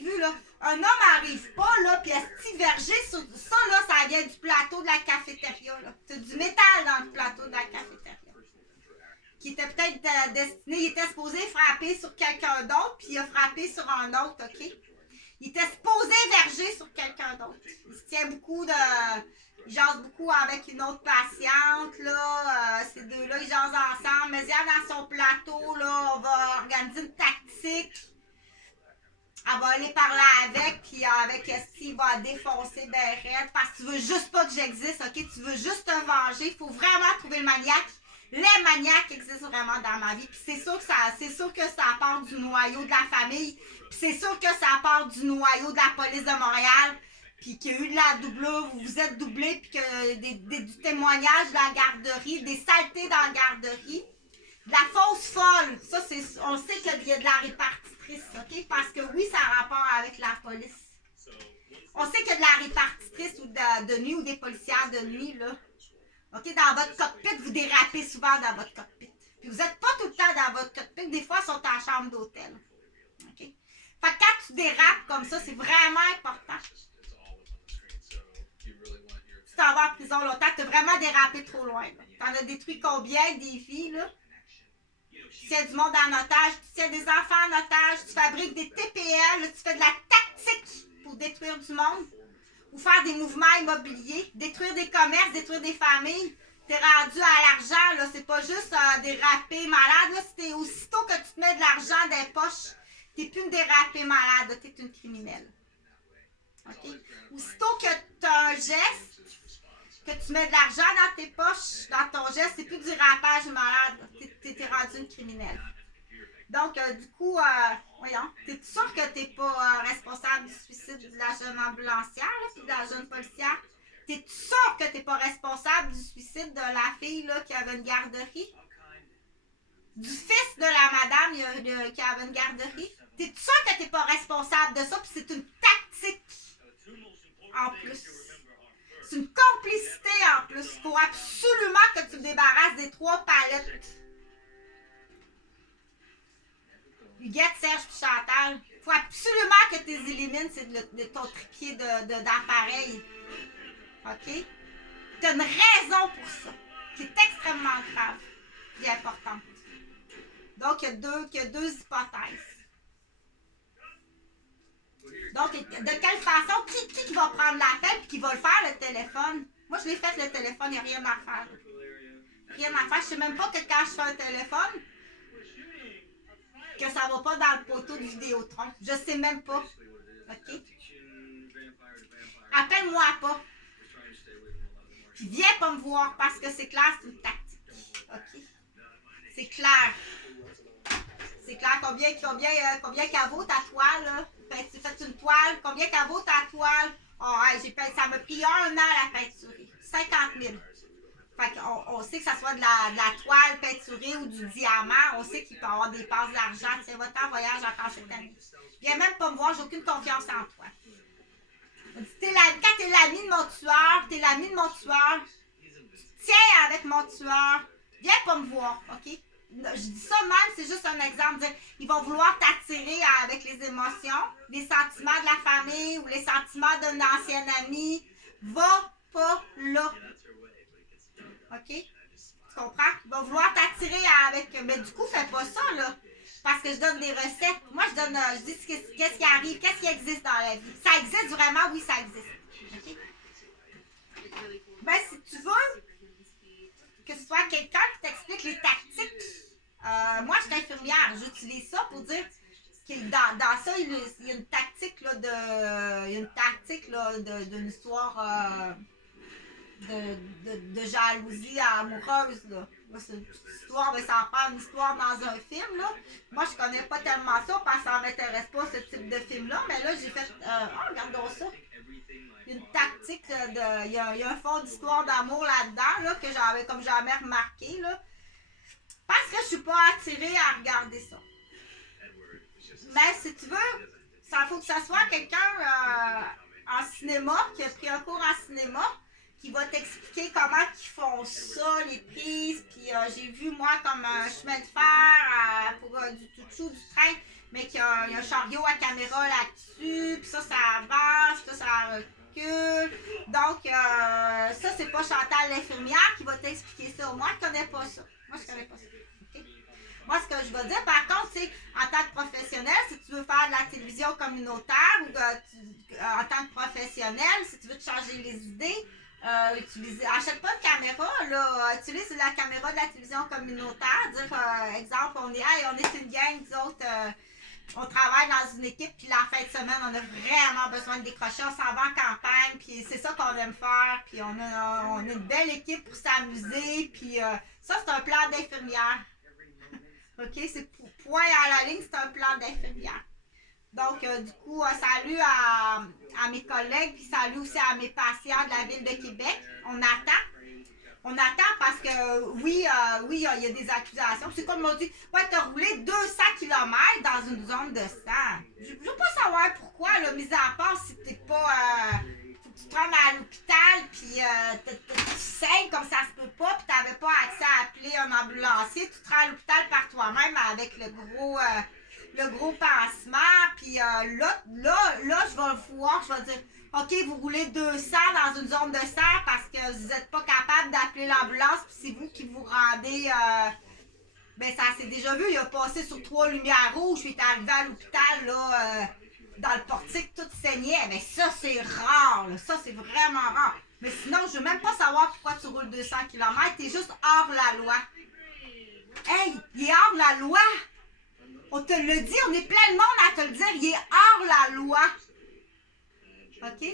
vu, là. Un homme n'arrive pas, là, puis est verger sur ça, là, ça vient du plateau de la cafétéria, là. C'est du métal dans le plateau de la cafétéria. Qui était peut-être destiné, il était supposé frapper sur quelqu'un d'autre, puis il a frappé sur un autre, OK? Il était supposé verger sur quelqu'un d'autre. Il se tient beaucoup il jase beaucoup avec une autre patiente, là. Ces deux-là, ils jasent ensemble. Mais il y a dans son plateau, là, on va organiser une tactique. Elle va aller parler avec, puis avec Esti, il va défoncer ben raide, parce que tu veux juste pas que j'existe, OK? Tu veux juste te venger. Il faut vraiment trouver le maniaque. Les maniaques existent vraiment dans ma vie. Puis c'est sûr que ça part du noyau de la famille. Puis c'est sûr que ça part du noyau de la police de Montréal. puis qu'il y a eu de la doublure, vous vous êtes doublé, puis que du témoignage de la garderie, des saletés dans la garderie, de la fausse folle, ça c'est, on sait qu'il y a de la répartitrice, ok? Parce que oui, ça a rapport avec la police. On sait qu'il y a de la répartitrice ou de nuit ou des policières de nuit, là. Ok? Dans votre cockpit, vous dérapez souvent dans votre cockpit. Puis vous n'êtes pas tout le temps dans votre cockpit, des fois, ils sont en chambre d'hôtel. Ok? Fait que quand tu dérapes comme ça, c'est vraiment important. Tu t'en vas en prison longtemps, tu as vraiment dérapé trop loin. Tu en as détruit combien des vies, là? Tu tiens du monde en otage, tu tiens des enfants en otage, tu fabriques des TPL, là, tu fais de la tactique pour détruire du monde ou faire des mouvements immobiliers, détruire des commerces, détruire des familles. T'es rendu à l'argent, là, c'est pas juste déraper malade, là, c'est aussitôt que tu te mets de l'argent dans les poches, t'es plus une dérapée malade, t'es une criminelle. OK? Aussitôt que tu as un geste, que tu mets de l'argent dans tes poches, dans ton geste, c'est plus du dérapage malade, t'es rendu une criminelle. Donc, du coup, voyons, t'es sûr que t'es pas responsable du suicide de la jeune ambulancière, là, puis de la jeune policière? T'es sûr que t'es pas responsable du suicide de la fille là, qui avait une garderie? Du fils de la madame qui avait une garderie? T'es sûr que t'es pas responsable de ça, puis c'est une tactique en plus. C'est une complicité en plus. Il faut absolument que tu te débarrasses des 3 palettes. Huguette, Serge et Chantal. Il faut absolument que tu les élimines de ton tripier d'appareil. OK? Tu as une raison pour ça, qui est extrêmement grave et importante. Donc, il y a deux hypothèses. Donc, de quelle façon, qui va prendre l'appel et qui va le faire, le téléphone? Moi, je l'ai fait, le téléphone, il n'y a rien à faire. Rien à faire. Je ne sais même pas que quand je fais un téléphone, que ça ne va pas dans le poteau du Vidéotron. Je ne sais même pas. OK? Appelle-moi pas. Puis viens pas me voir parce que c'est clair, c'est une tactique. OK? C'est clair. C'est clair. Combien qu'elle vaut ta toile, là? Tu fais une toile. Combien qu'elle vaut ta toile? Oh, hey, ça m'a pris 1 an à la peinturer. 50 000. Fait qu'on sait que ça soit de la toile peinturée ou du diamant. On sait qu'il peut y avoir des passes d'argent. Tiens, va-t'en en voyage encore cette année. Viens même pas me voir, j'ai aucune confiance en toi. Quand t'es l'ami de mon tueur, tu tiens avec mon tueur, viens pas me voir, OK? Je dis ça même, c'est juste un exemple. Ils vont vouloir t'attirer avec les émotions, les sentiments de la famille ou les sentiments d'un ancien ami. Va pas là. OK? Tu comprends? Ils vont vouloir t'attirer avec... Mais du coup, fais pas ça, là. Parce que je donne des recettes. Moi, je dis qu'est-ce qui arrive, qu'est-ce qui existe dans la vie. Ça existe vraiment? Oui, ça existe. OK? Ben, si tu veux que ce soit quelqu'un qui t'explique les tactiques, moi, je suis infirmière. J'utilise ça pour dire que dans ça, il y a une tactique là, d'une histoire de jalousie amoureuse, là. C'est une histoire, mais ça en parle une histoire dans un film, là. Moi, je connais pas tellement ça parce que ça m'intéresse pas, ce type de film-là. Mais là, j'ai fait, regardons ça. Il y a une tactique, il y a un fond d'histoire d'amour là-dedans, là, que j'avais comme jamais remarqué, là. Parce que je suis pas attirée à regarder ça. Mais si tu veux, ça faut que ça soit quelqu'un en cinéma, qui a pris un cours en cinéma, qui va t'expliquer comment ils font ça, les prises, puis j'ai vu moi comme un chemin de fer pour du touchou, du train, mais qu'il y a un chariot à caméra là-dessus, puis ça avance, ça recule. Donc, ça, c'est pas Chantal l'infirmière qui va t'expliquer ça. Moi, je connais pas ça. Moi, je connais pas ça. Okay? Moi, ce que je vais dire, par contre, c'est en tant que professionnel, si tu veux faire de la télévision communautaire ou en tant que professionnel, si tu veux te changer les idées, achète pas de caméra, là, utilise la caméra de la télévision communautaire, dire, exemple, on est une gang, nous autres, on travaille dans une équipe, puis la fin de semaine, on a vraiment besoin de décrocher, on s'en va en campagne, puis c'est ça qu'on aime faire, puis on a une belle équipe pour s'amuser, puis ça, c'est un plan d'infirmière. OK, c'est point à la ligne, c'est un plan d'infirmière. Donc, du coup, salut à mes collègues, puis salut aussi à mes patients de la Ville de Québec. On attend. On attend parce que, oui, il y a des accusations. C'est comme on dit, ouais, t'as roulé 200 km dans une zone de sang. Je veux pas savoir pourquoi, là, mis à part si t'es pas... faut que tu te rendes à l'hôpital, puis tu saignes comme ça se peut pas, puis t'avais pas accès à appeler un ambulancier. Tu te rends à l'hôpital par toi-même avec le gros pansement, puis là, je vais le voir, je vais dire... OK, vous roulez 200 dans une zone de sang parce que vous n'êtes pas capable d'appeler l'ambulance, puis c'est vous qui vous rendez. Ben, ça s'est déjà vu, il a passé sur 3 lumières rouges, puis il est arrivé à l'hôpital, là, dans le portique, tout saignait. Mais ça, c'est rare, là. Ça, c'est vraiment rare. Mais sinon, je veux même pas savoir pourquoi tu roules 200 km, t'es juste hors la loi. Hey, il est hors la loi! On te le dit, on est plein de monde à te le dire, il est hors la loi. OK?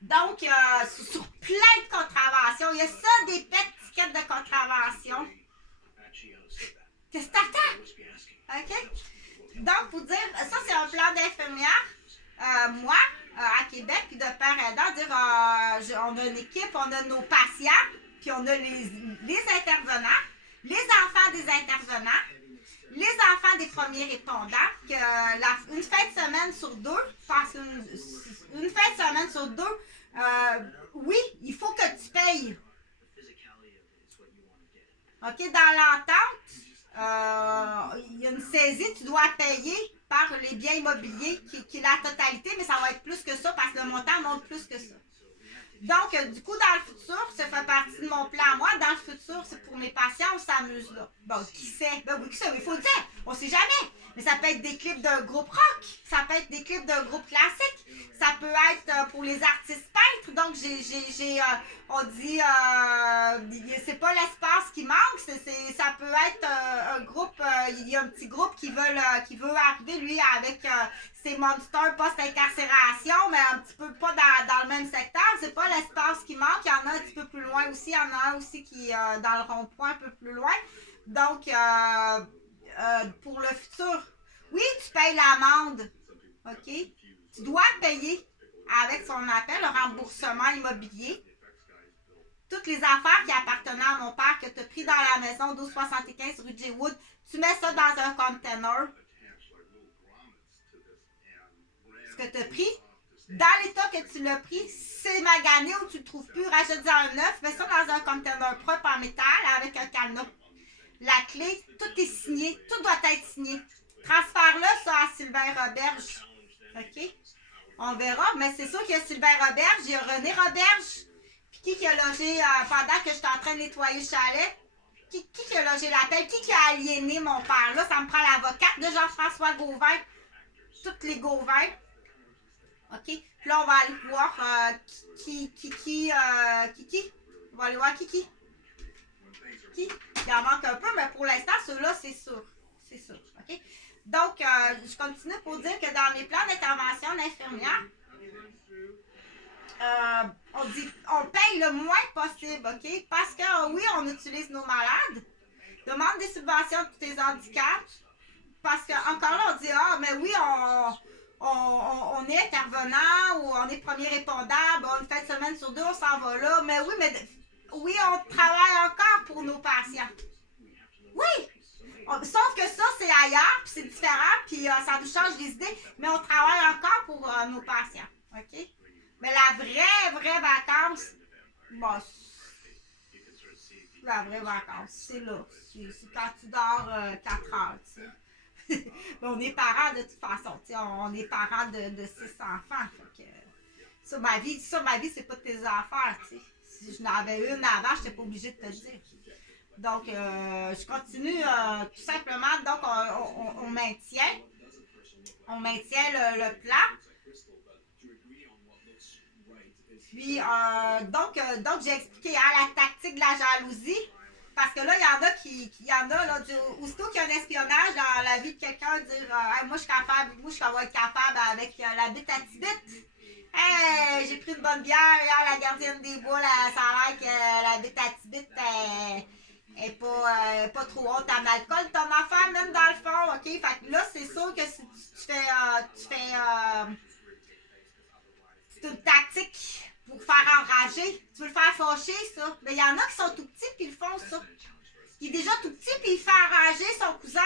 Donc, sur plein de contraventions, il y a ça des étiquettes de contravention. Qu'est-ce que t'attends? OK? Donc, pour dire, ça c'est un plan d'infirmière. Moi, à Québec, puis de père aidant, dire, on a une équipe, on a nos patients, puis on a les intervenants, les enfants des intervenants, les enfants des premiers répondants, que une fin de semaine sur deux, parce qu'une fin de semaine sur deux, oui, il faut que tu payes. OK, dans l'entente, il y a une saisie, tu dois payer par les biens immobiliers qui est la totalité, mais ça va être plus que ça parce que le montant monte plus que ça. Donc, du coup, dans le futur, ça fait partie de mon plan. Moi, dans le futur, c'est pour mes patients, on s'amuse là. Bon, qui sait? Ben oui, qui sait, il faut le dire. On sait jamais. Mais ça peut être des clips d'un groupe rock. Ça peut être des clips d'un groupe classique. Ça peut être pour les artistes peintres. Donc, on dit, c'est pas l'espace qui manque. Ça peut être un groupe, il y a un petit groupe qui veut arriver, lui, avec ses monsters post-incarcération, mais un petit peu pas dans le même secteur. C'est pas l'espace qui manque. Il y en a un petit peu plus loin aussi. Il y en a un aussi qui est dans le rond-point un peu plus loin. Donc, pour le futur, oui, tu payes l'amende. OK? Tu dois payer avec son appel, le remboursement immobilier. Toutes les affaires qui appartenaient à mon père que tu as pris dans la maison 1275 rue J. Wood, tu mets ça dans un container. Ce que tu as pris, dans l'état que tu l'as pris, c'est magané ou tu ne le trouves plus, rachète-en un neuf, mets ça dans un container propre en métal avec un cadenas. La clé, tout est signé, tout doit être signé. Transfère-le ça à Sylvain Roberge. OK? On verra, mais c'est sûr qu'il y a Sylvain Roberge, il y a René Roberge. Puis qui a logé pendant que j'étais en train de nettoyer le chalet? Qui a logé l'appel? Qui a aliéné mon père? Là, ça me prend l'avocate de Jean-François Gauvin. Toutes les Gauvin. OK? Puis là, on va aller voir qui. On va aller voir qui. Il en manque un peu, mais pour l'instant, ceux-là, c'est sûr. C'est sûr. OK? Donc, je continue pour dire que dans mes plans d'intervention d'infirmière, on paye le moins possible, OK? Parce que, oui, on utilise nos malades. Demande des subventions pour tes handicaps. Parce que, encore là, on dit, mais oui, on est intervenant ou on est premier répondant, bon, une fin de semaine sur deux, on s'en va là. Mais oui, on travaille encore pour nos patients. Oui! Sauf que ça, c'est ailleurs, puis c'est différent, puis ça nous change les idées, mais on travaille encore pour nos patients. OK? Mais la vraie vacance, bon, la vraie vacance, c'est là. C'est quand tu dors 4 heures, tu sais. Mais on est parents de toute façon, tu sais. On est parents de 6 enfants. Fait que, ça, ma vie, c'est pas de tes affaires, tu sais. Si je n'avais une avant, je n'étais pas obligée de te le dire. Donc, je continue tout simplement. Donc, on maintient le plan. Puis, donc j'ai expliqué la tactique de la jalousie. Parce que là, il y en a là, aussitôt qu'il y a un espionnage dans la vie de quelqu'un, dire moi, je vais être capable avec la bite à Tibit. Hey, j'ai pris une bonne bière, la gardienne des bois, ça a l'air que la bite à Tibit Elle est pas trop haute en alcool, ton affaire, même dans le fond, ok? Fait que là, c'est sûr que si tu fais c'est une tactique pour faire enrager. Tu veux le faire fâcher, ça. Mais il y en a qui sont tout petits puis ils font ça. Il est déjà tout petit puis il fait enrager son cousin.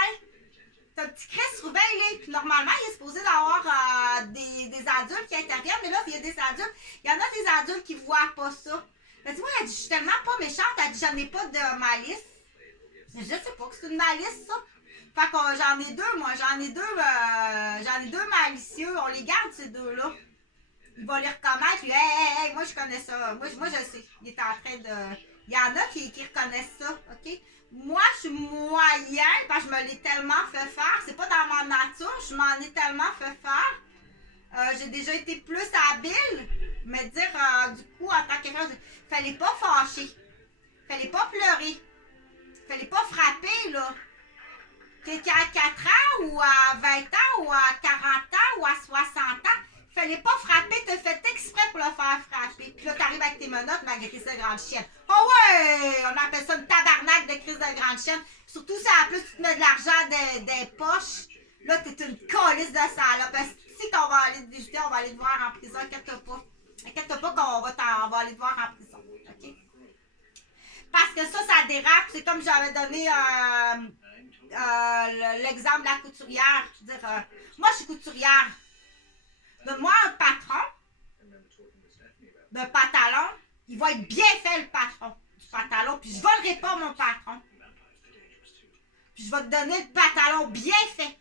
C'est un petit Chris, réveille-les. Puis normalement, il est supposé d'avoir des adultes qui interviennent, mais là, il y a des adultes. Il y en a des adultes qui voient pas ça. Elle dit, moi, elle dit, je suis tellement pas méchante, elle dit, j'en ai pas de malice. Mais je sais pas que c'est une malice, ça. Fait que j'en ai deux, moi. J'en ai deux malicieux. On les garde, ces deux-là. Il va les reconnaître, puis hey, moi je connais ça. Moi je sais. Il est en train de. Il y en a qui reconnaissent ça, ok? Moi, je suis moyenne, parce que je me l'ai tellement fait faire. C'est pas dans ma nature, je m'en ai tellement fait faire. J'ai déjà été plus habile, mais dire du coup, en tant que quelqu'un, fallait pas fâcher. Fallait pas pleurer. Fallait pas frapper, là. Quelqu'un à 4 ans, ou à 20 ans, ou à 40 ans, ou à 60 ans. Fallait pas frapper, t'as fait exprès pour le faire frapper. Puis là, t'arrives avec tes menottes, ma crise de grande chienne. Oh ouais! On appelle ça une tabarnak de crise de grande chienne. Surtout si en plus tu te mets de l'argent des poches. Là, t'es une colisse de salope. Parce que si on va aller te visiter, on va aller te voir en prison. Inquiète-toi pas. Inquiète-toi pas qu'on va aller te voir en prison. OK? Parce que ça dérape. C'est comme j'avais donné l'exemple de la couturière. Dire, moi, je suis couturière. Donne-moi un patron d'un pantalon, il va être bien fait le patron du pantalon, puis je volerai pas mon patron. Puis je vais te donner le pantalon bien fait.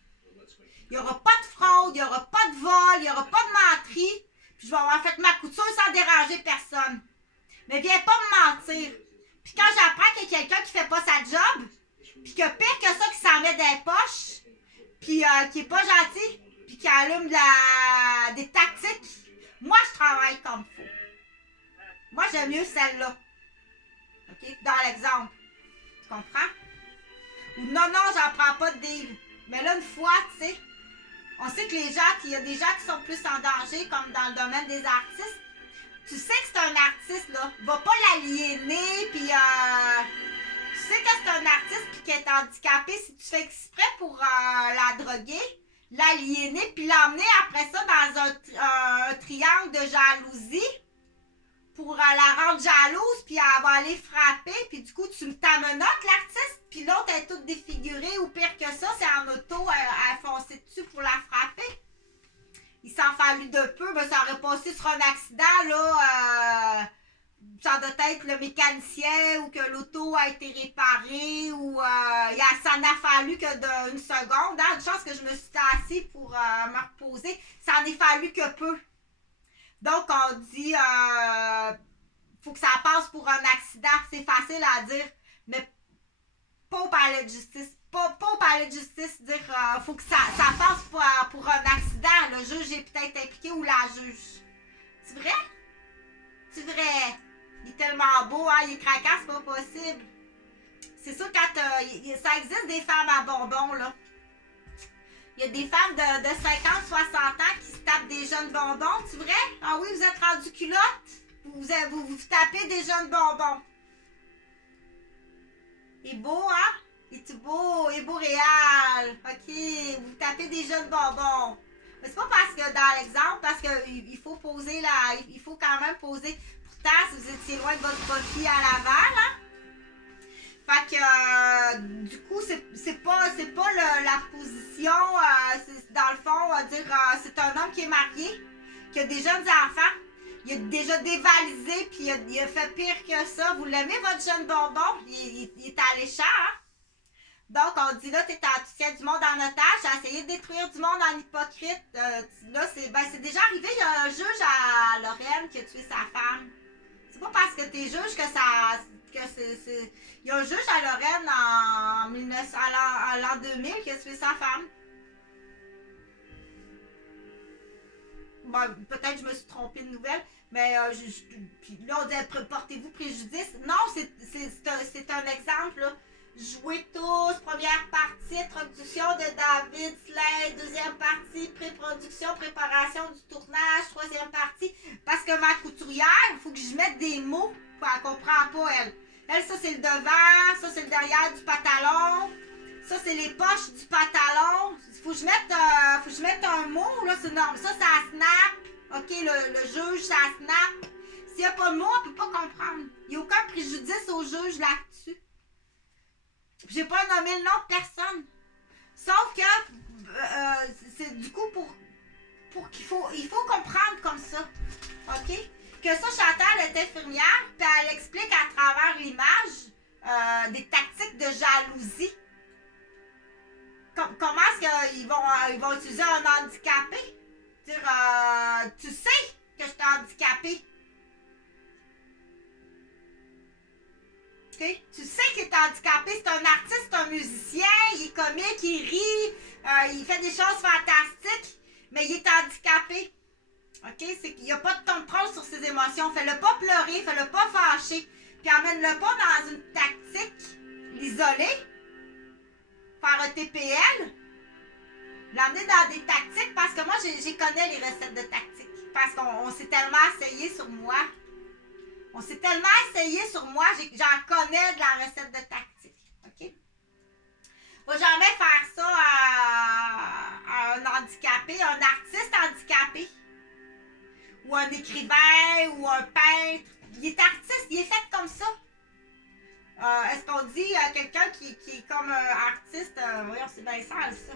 Il n'y aura pas de fraude, il n'y aura pas de vol, il n'y aura pas de menterie, puis je vais avoir fait ma couture sans déranger personne. Mais viens pas me mentir. Puis quand j'apprends qu'il y a quelqu'un qui fait pas sa job, puis que pire que ça, qui s'en met dans les poches, puis qui est pas gentil, puis qui allume des tactiques, moi, je travaille comme il faut. Moi, j'aime mieux celle-là. OK? Dans l'exemple. Tu comprends? Ou non, j'en prends pas de deal. Mais là, une fois, tu sais, on sait que qu'il y a des gens qui sont plus en danger, comme dans le domaine des artistes. Tu sais que c'est un artiste, là. Va pas l'aliéner, puis tu sais que c'est un artiste, puis qu'il est handicapé. Si tu fais exprès pour la droguer, l'aliéner, puis l'emmener après ça dans un triangle de jalousie pour la rendre jalouse, puis elle va aller frapper, puis du coup, tu t'amenotes l'artiste, puis l'autre est toute défigurée, ou pire que ça, c'est en auto, elle foncé dessus pour la frapper. Il s'en fallu de peu, mais ça aurait passé sur un accident, là, ça doit être le mécanicien, ou que l'auto a été réparée, ou ça n'a fallu que d'une seconde. Hein, une chance que je me suis assise pour me reposer. Ça en est fallu que peu. Donc, on dit, faut que ça passe pour un accident. C'est facile à dire, mais pas au palais de justice. Pas au palais de justice, dire, faut que ça passe pour un accident. Le juge est peut-être impliqué ou la juge. C'est vrai? C'est vrai. Il est tellement beau, hein? Il est craquant, c'est pas possible. C'est sûr, quand ça existe des femmes à bonbons, là. Il y a des femmes de 50, 60 ans qui se tapent des jeunes bonbons, c'est vrai? Ah oui, vous êtes rendu culotte? Vous tapez des jeunes bonbons. Il est beau, hein? Il est tout beau, il est beau réel. OK, vous tapez des jeunes bonbons. Mais c'est pas parce que dans l'exemple, parce qu'il faut poser il faut quand même poser. Pourtant, si vous étiez loin de votre profil à Laval, hein? Fait que, du coup, c'est pas la position, dans le fond, on va dire, c'est un homme qui est marié, qui a des jeunes enfants, il a déjà dévalisé, puis il a fait pire que ça. Vous l'aimez, votre jeune bonbon? Il est alléchant, hein? Donc, on dit là, tu tiens du monde en otage, tu as essayé de détruire du monde en hypocrite. Là, c'est déjà arrivé, il y a un juge à Lorraine qui a tué sa femme. C'est pas parce que t'es juge que ça... Il y a un juge à Lorraine en l'an 2000 qui a tué sa femme. Bon, peut-être que je me suis trompée de nouvelle, mais puis là, on disait portez-vous préjudice. Non, c'est un exemple, là. Jouez tous, première partie, introduction de David Slade, deuxième partie, pré-production, préparation du tournage, troisième partie. Parce que ma couturière, il faut que je mette des mots, elle comprend pas, elle. Elle, ça, c'est le devant. Ça, c'est le derrière du pantalon. Ça, c'est les poches du pantalon. Faut que je mette un mot, là, c'est normal. Ça snap. OK, le juge, ça snap. S'il n'y a pas de mot, on ne peut pas comprendre. Il n'y a aucun préjudice au juge là-dessus. J'ai pas nommé le nom de personne. Sauf que c'est du coup pour qu'il faut comprendre comme ça. OK? Que ça, Chantal est infirmière, puis elle explique à travers l'image des tactiques de jalousie. Comment est-ce qu'ils vont utiliser un handicapé? Dire, tu sais que je suis handicapé. Okay? Tu sais qu'il est handicapé, c'est un artiste, c'est un musicien, il est comique, il rit, il fait des choses fantastiques, mais il est handicapé. OK? C'est qu'il n'y a pas de contrôle sur ses émotions. Fais-le pas pleurer, fais-le pas fâcher, puis emmène-le pas dans une tactique, l'isoler, faire un TPL, l'emmener dans des tactiques, parce que moi, j'y connais les recettes de tactiques, parce qu'on s'est tellement essayé sur moi. On s'est tellement essayé sur moi, j'en connais de la recette de tactique. OK? Faut jamais faire ça à un handicapé, un artiste handicapé. Ou un écrivain, ou un peintre. Il est artiste, il est fait comme ça. Est-ce qu'on dit à quelqu'un qui est comme un artiste, voyons, c'est bien sale ça.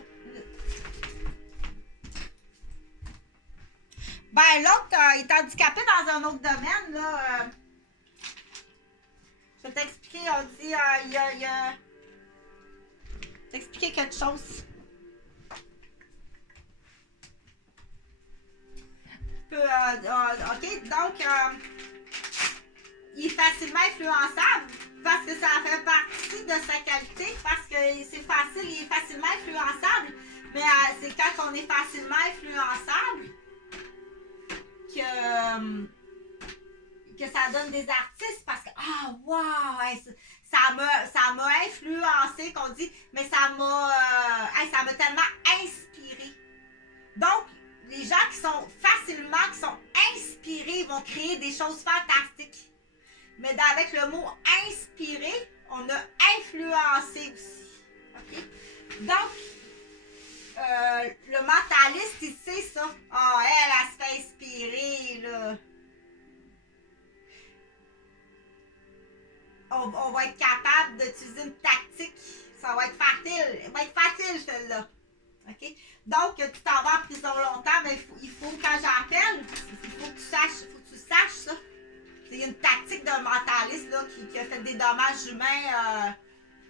Ben, l'autre, il est handicapé dans un autre domaine, là. Je vais t'expliquer, on dit, t'expliquer quelque chose. OK, donc, il est facilement influençable parce que ça fait partie de sa qualité, parce que c'est facile, il est facilement influençable, mais c'est quand on est facilement influençable que ça donne des artistes, parce que, ça m'a influencé, qu'on dit, mais ça m'a tellement inspiré. Donc, les gens qui sont inspirés vont créer des choses fantastiques. Mais avec le mot inspiré, on a influencé aussi. OK? Donc, le mentaliste, il sait ça. Elle se fait inspirer, là. On va être capable d'utiliser une tactique. Ça va être facile. Ça va être facile, celle-là. OK? Donc, tu t'en vas en prison longtemps, mais il faut quand j'appelle, il faut que tu saches ça. Il y a une tactique d'un mentaliste là, qui a fait des dommages humains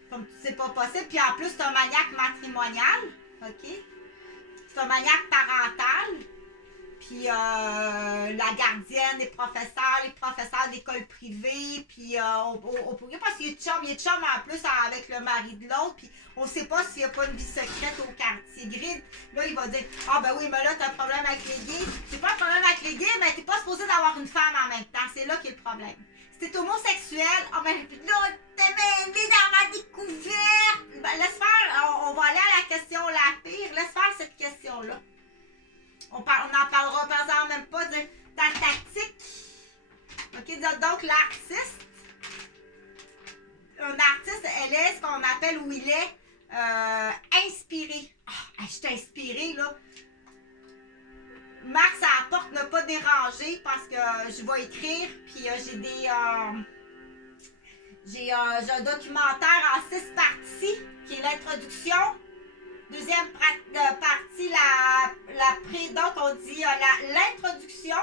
comme tu sais pas possible. Puis en plus, c'est un maniaque matrimonial. OK? C'est un maniaque parental. Puis la gardienne, les professeurs d'école privée. Puis on pourrait, parce qu'il est chum en plus avec le mari de l'autre. Puis on sait pas s'il n'y a pas une vie secrète au quartier grid. Là, il va dire, ben oui, mais là, t'as un problème avec les gays. C'est pas un problème avec les gays, mais t'es pas supposé d'avoir une femme en même temps. C'est là qu'est le problème. Si t'es homosexuel, ben là, t'es mêlé dans ma découverte. Ben, laisse faire, on va aller à la question la pire. Laisse faire cette question-là. On n'en parlera par exemple même pas de ta tactique. OK, donc l'artiste, un artiste, elle est ce qu'on appelle, ou il est inspiré. Je suis inspirée, là. Marc, ça apporte ne pas déranger parce que je vais écrire, puis j'ai un documentaire en 6 parties qui est l'introduction. Deuxième partie, donc on dit l'introduction,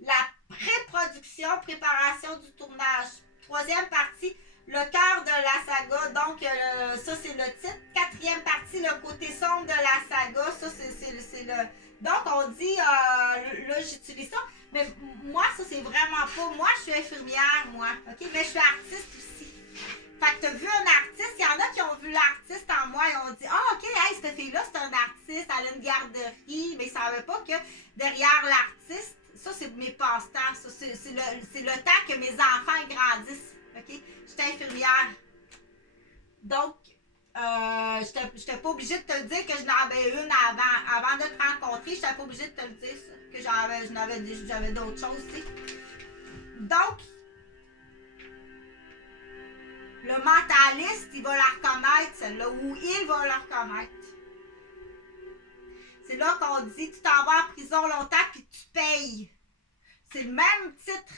la pré-production, préparation du tournage. Troisième partie, le cœur de la saga, donc ça c'est le titre. Quatrième partie, le côté sombre de la saga, ça c'est le... Donc on dit, là j'utilise ça, mais moi ça c'est vraiment pas, moi je suis infirmière, moi, ok, mais je suis artiste aussi. Fait que t'as vu un artiste, il y en a qui ont vu l'artiste en moi et ont dit, ok, hey, cette fille-là c'est un artiste, elle a une garderie, mais ils savaient pas que derrière l'artiste, ça c'est mes passe-temps, ça c'est le temps que mes enfants grandissent, ok, j'étais infirmière. Donc, j'étais pas obligée de te le dire que je n'avais une avant de te rencontrer, j'étais pas obligée de te le dire ça, que j'avais d'autres choses, tu sais. Donc, Le mentaliste, il va la reconnaître, celle-là, ou il va la reconnaître. C'est là qu'on dit, tu t'en vas en prison longtemps, puis tu payes. C'est le même titre,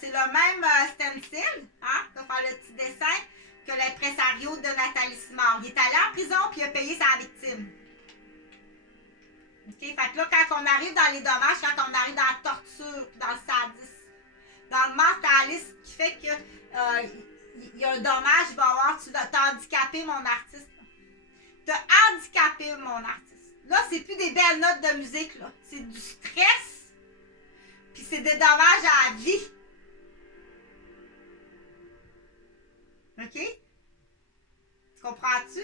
c'est le même stencil, hein, qui va faire le petit dessin, que l'impresario de Nathalie Simard. Il est allé en prison, puis il a payé sa victime. OK? Fait que là, quand on arrive dans les dommages, quand on arrive dans la torture, dans le sadisme, dans le mentalisme, qui fait que il y a un dommage, il va avoir, tu as handicapé mon artiste. Tu as handicapé mon artiste. Là, c'est plus des belles notes de musique, là. C'est du stress, puis c'est des dommages à la vie. OK? Tu comprends-tu?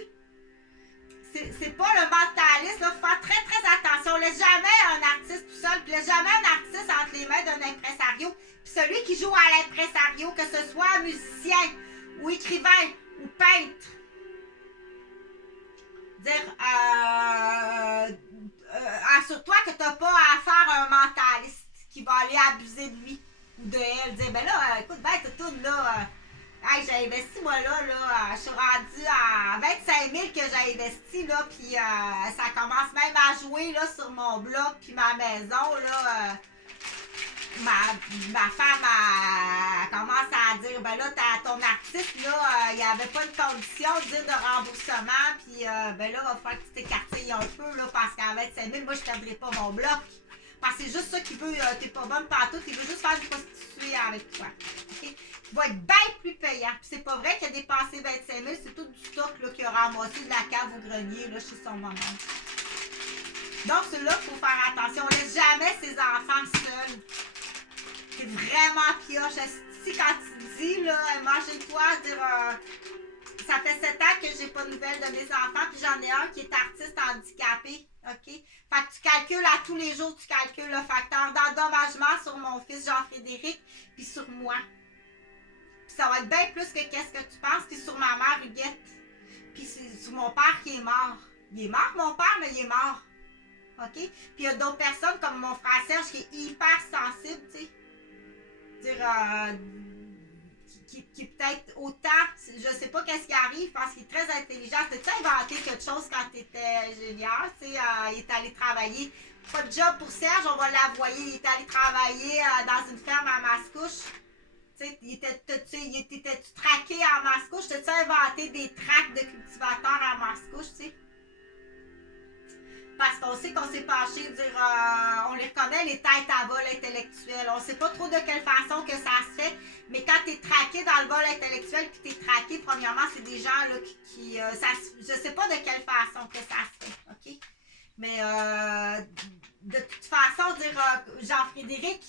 C'est pas le mentaliste, là. Faut faire très, très attention. Laisse jamais un artiste tout seul, puis laisse jamais un artiste entre les mains d'un impresario. Puis celui qui joue à l'impresario, que ce soit musicien, ou écrivain, ou peintre, dire, assure-toi que tu n'as pas affaire à un mentaliste qui va aller abuser de lui ou de elle. Dire, ben là, écoute, ben, tout là, hey, j'ai investi, moi, là, je suis rendue à 25 000 que j'ai investi, là, puis ça commence même à jouer, là, sur mon bloc, puis ma maison, là, ma femme commence à dire, ben là, ton artiste, là, il n'y avait pas de condition de remboursement, puis ben là, il va falloir que tu t'écartilles un peu, là, parce qu'à 25 000, moi, je ne perdrai pas mon bloc. Parce que c'est juste ça qu'il veut, t'es pas bonne partout, il veut juste faire du prostituée avec toi. Okay? Il va être bien plus payant. Puis c'est pas vrai qu'il a dépensé 25 000, c'est tout du stock là, qu'il a ramassé de la cave au grenier, là, chez son maman. Donc, celui-là, il faut faire attention. On ne laisse jamais ses enfants seuls. C'est vraiment pioche. Si quand tu dis, là, mangez-toi, dire, ça fait 7 ans que j'ai pas de nouvelles de mes enfants, puis j'en ai un qui est artiste handicapé, OK? Fait que tu calcules à tous les jours, tu calcules le facteur d'endommagement sur mon fils Jean-Frédéric, puis sur moi. Puis ça va être bien plus que qu'est-ce que tu penses, puis sur ma mère Huguette, puis sur mon père qui est mort. Il est mort, mon père, mais il est mort. OK? Puis il y a d'autres personnes comme mon frère Serge qui est hyper sensible, tu sais. Dire, qui peut-être autant, je sais pas qu'est-ce qui arrive, parce qu'il est très intelligent. T'as-tu inventé quelque chose quand t'étais junior? Tu sais, il est allé travailler. Pas de job pour Serge, on va l'envoyer. Il est allé travailler dans une ferme à Mascouche. Tu sais, il était-tu traqué à Mascouche? T'as-tu inventé des tracts de cultivateurs à Mascouche, tu sais? Parce qu'on sait qu'on s'est penché, dire, on les reconnaît, les têtes à vol intellectuel. On ne sait pas trop de quelle façon que ça se fait, mais quand tu es traqué dans le vol intellectuel puis tu es traqué, premièrement, c'est des gens là, qui je ne sais pas de quelle façon que ça se fait, OK? Mais de toute façon, dire, Jean-Frédéric,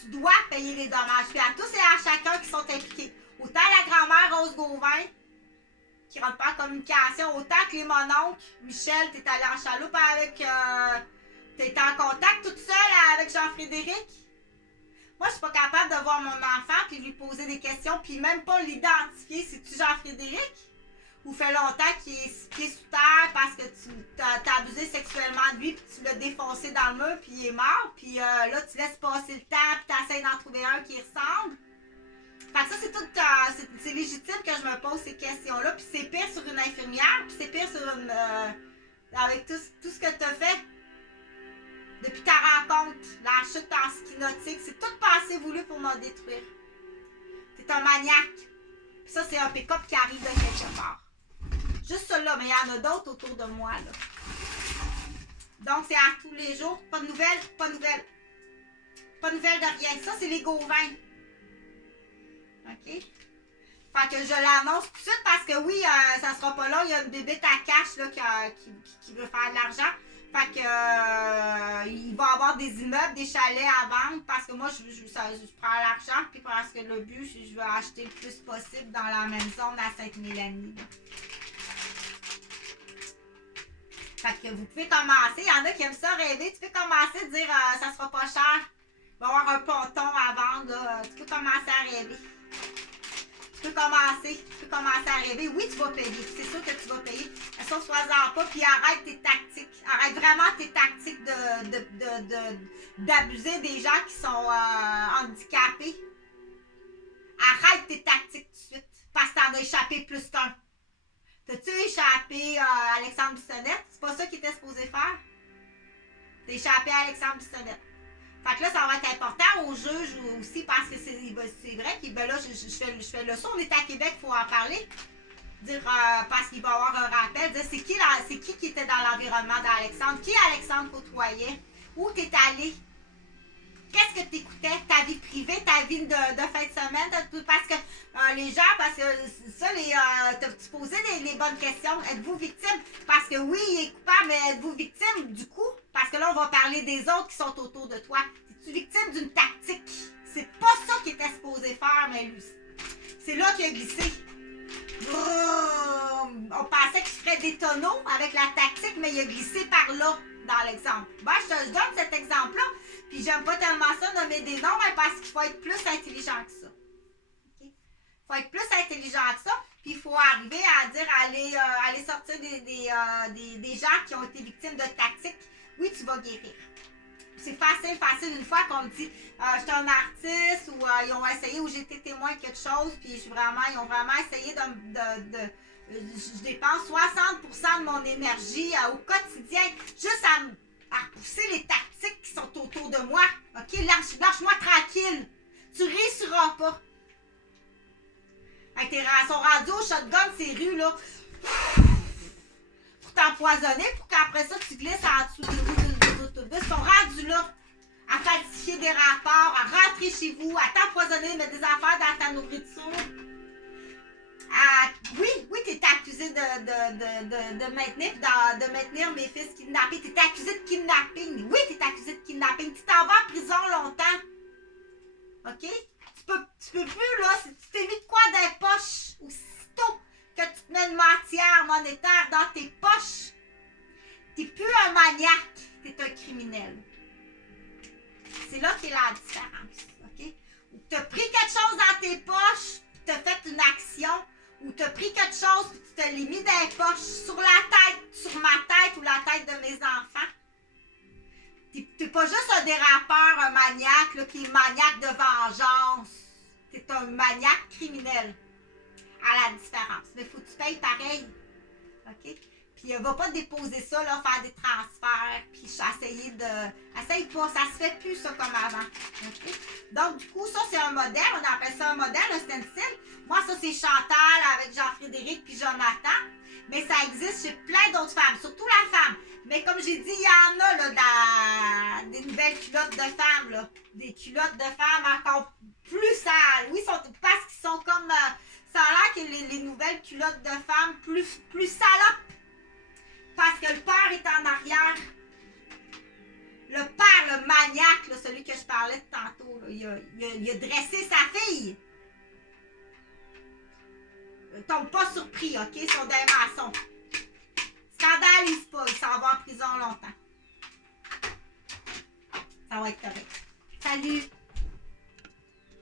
tu dois payer les dommages. Puis à tous et à chacun qui sont impliqués. Autant la grand-mère Rose Gauvin, qui ne rentre pas en communication, autant que les mononcles. Michel, tu es allé en chaloupe avec... tu es en contact toute seule avec Jean-Frédéric. Moi, je suis pas capable de voir mon enfant puis lui poser des questions puis même pas l'identifier. C'est-tu Jean-Frédéric? Ou fait longtemps qu'il est 6 pieds sous terre parce que tu as abusé sexuellement de lui puis tu l'as défoncé dans le mur puis il est mort. Puis là, tu laisses passer le temps puis tu essaies d'en trouver un qui ressemble. Fait que ça, c'est tout, c'est légitime que je me pose ces questions-là. Puis c'est pire sur une infirmière, puis c'est pire sur une... avec tout ce que tu as fait depuis ta rencontre, la chute en ski nautique, c'est tout passé voulu pour me détruire. T'es un maniaque. Puis ça, c'est un pick-up qui arrive de quelque part. Juste celui-là, mais il y en a d'autres autour de moi, là. Donc, c'est à tous les jours. Pas de nouvelles, pas de nouvelles. Pas de nouvelles de rien. Ça, c'est les Gauvins. OK? Fait que je l'annonce tout de suite parce que oui, ça sera pas long. Il y a une bébête à cash là, qui veut faire de l'argent. Fait que il va y avoir des immeubles, des chalets à vendre parce que moi, je prends l'argent puis parce que le but, je veux acheter le plus possible dans la même zone à Sainte-Mélanie. Fait que vous pouvez commencer. Il y en a qui aiment ça rêver. Tu peux commencer à dire ça sera pas cher. Il va y avoir un ponton à vendre. Là. Tu peux commencer à rêver. Tu peux commencer à rêver. Oui, tu vas payer. C'est sûr que tu vas payer. Sauf sois-en pas, puis arrête tes tactiques. Arrête vraiment tes tactiques d'abuser des gens qui sont handicapés. arrête tes tactiques tout de suite, parce que t'en as échappé plus qu'un. T'as-tu échappé à Alexandre Bissonnette? C'est pas ça qu'il était supposé faire? T'as échappé à Alexandre Bissonnette. Fait que là, ça va être important aux juges aussi, parce que c'est vrai que ben là, je fais le saut, on est à Québec, il faut en parler. Dire, parce qu'il va y avoir un rappel, dire c'est qui était dans l'environnement d'Alexandre, qui Alexandre côtoyait, où t'es allé, qu'est-ce que t'écoutais, ta vie privée, ta vie de fin de semaine, parce que les gens, parce que ça, tu posais les bonnes questions, êtes-vous victime? Parce que oui, il est coupable, mais êtes-vous victime du coup? Parce que là, on va parler des autres qui sont autour de toi. Es-tu victime d'une tactique? C'est pas ça qu'il était supposé faire, mais lui, c'est là qu'il a glissé. On pensait qu'il ferait des tonneaux avec la tactique, mais il a glissé par là dans l'exemple. Ben, je te donne cet exemple-là, puis j'aime pas tellement ça nommer des noms, mais parce qu'il faut être plus intelligent que ça. Il faut être plus intelligent que ça, puis il faut arriver à dire, aller sortir des gens qui ont été victimes de tactiques. Oui, tu vas guérir. C'est facile une fois qu'on me dit je suis un artiste ou ils ont essayé ou j'ai été témoin de quelque chose, puis ils ont vraiment essayé je dépense 60% de mon énergie au quotidien juste à repousser les tactiques qui sont autour de moi. OK, lâche-moi tranquille. Tu réussiras pas. Ils sont rendus au shotgun, ces rues, là. Pour t'empoisonner, pour qu'après ça, tu glisses en dessous des roues de l'autobus. Ils sont rendus là à falsifier des rapports, à rentrer chez vous, à t'empoisonner, mettre des affaires dans ta nourriture. Oui, tu es accusé de maintenir mes fils kidnappés. Tu es accusé de kidnapping. Oui, tu es accusé de kidnapping. Tu t'en vas en prison longtemps. OK? Tu peux plus, là, si tu t'es mis de quoi dans les poches, aussitôt que tu te mets une matière monétaire dans tes poches, t'es plus un maniaque, t'es un criminel. C'est là qu'est la différence. OK? Ou tu as pris quelque chose dans tes poches, tu as fait une action, ou tu as pris quelque chose et tu te l'as mis dans les poches, sur la tête, sur ma tête ou la tête de mes enfants. T'es pas juste un dérapeur, un maniaque là, qui est maniaque de vengeance. T'es un maniaque criminel. À la différence. Mais faut que tu payes pareil. OK? Puis va pas déposer ça, là, faire des transferts, puis essayer pas, ça se fait plus ça comme avant. Okay? Donc, du coup, ça, c'est un modèle, on appelle ça un modèle, un stencil. Moi, ça, c'est Chantal avec Jean-Frédéric puis Jonathan. Mais ça existe chez plein d'autres femmes, surtout la femme. Mais comme j'ai dit, il y en a là, dans des nouvelles culottes de femmes, là. Des culottes de femmes encore plus sales. Oui, parce qu'ils sont comme... ça a l'air que les nouvelles culottes de femmes plus salopes. Parce que le père est en arrière. Le père, le maniaque, là, celui que je parlais de tantôt, là, il a dressé sa fille. Tombe pas surpris, OK? Ils sont des maçons. Scandalise pas, il s'en va en prison longtemps. Ça va être correct. Salut!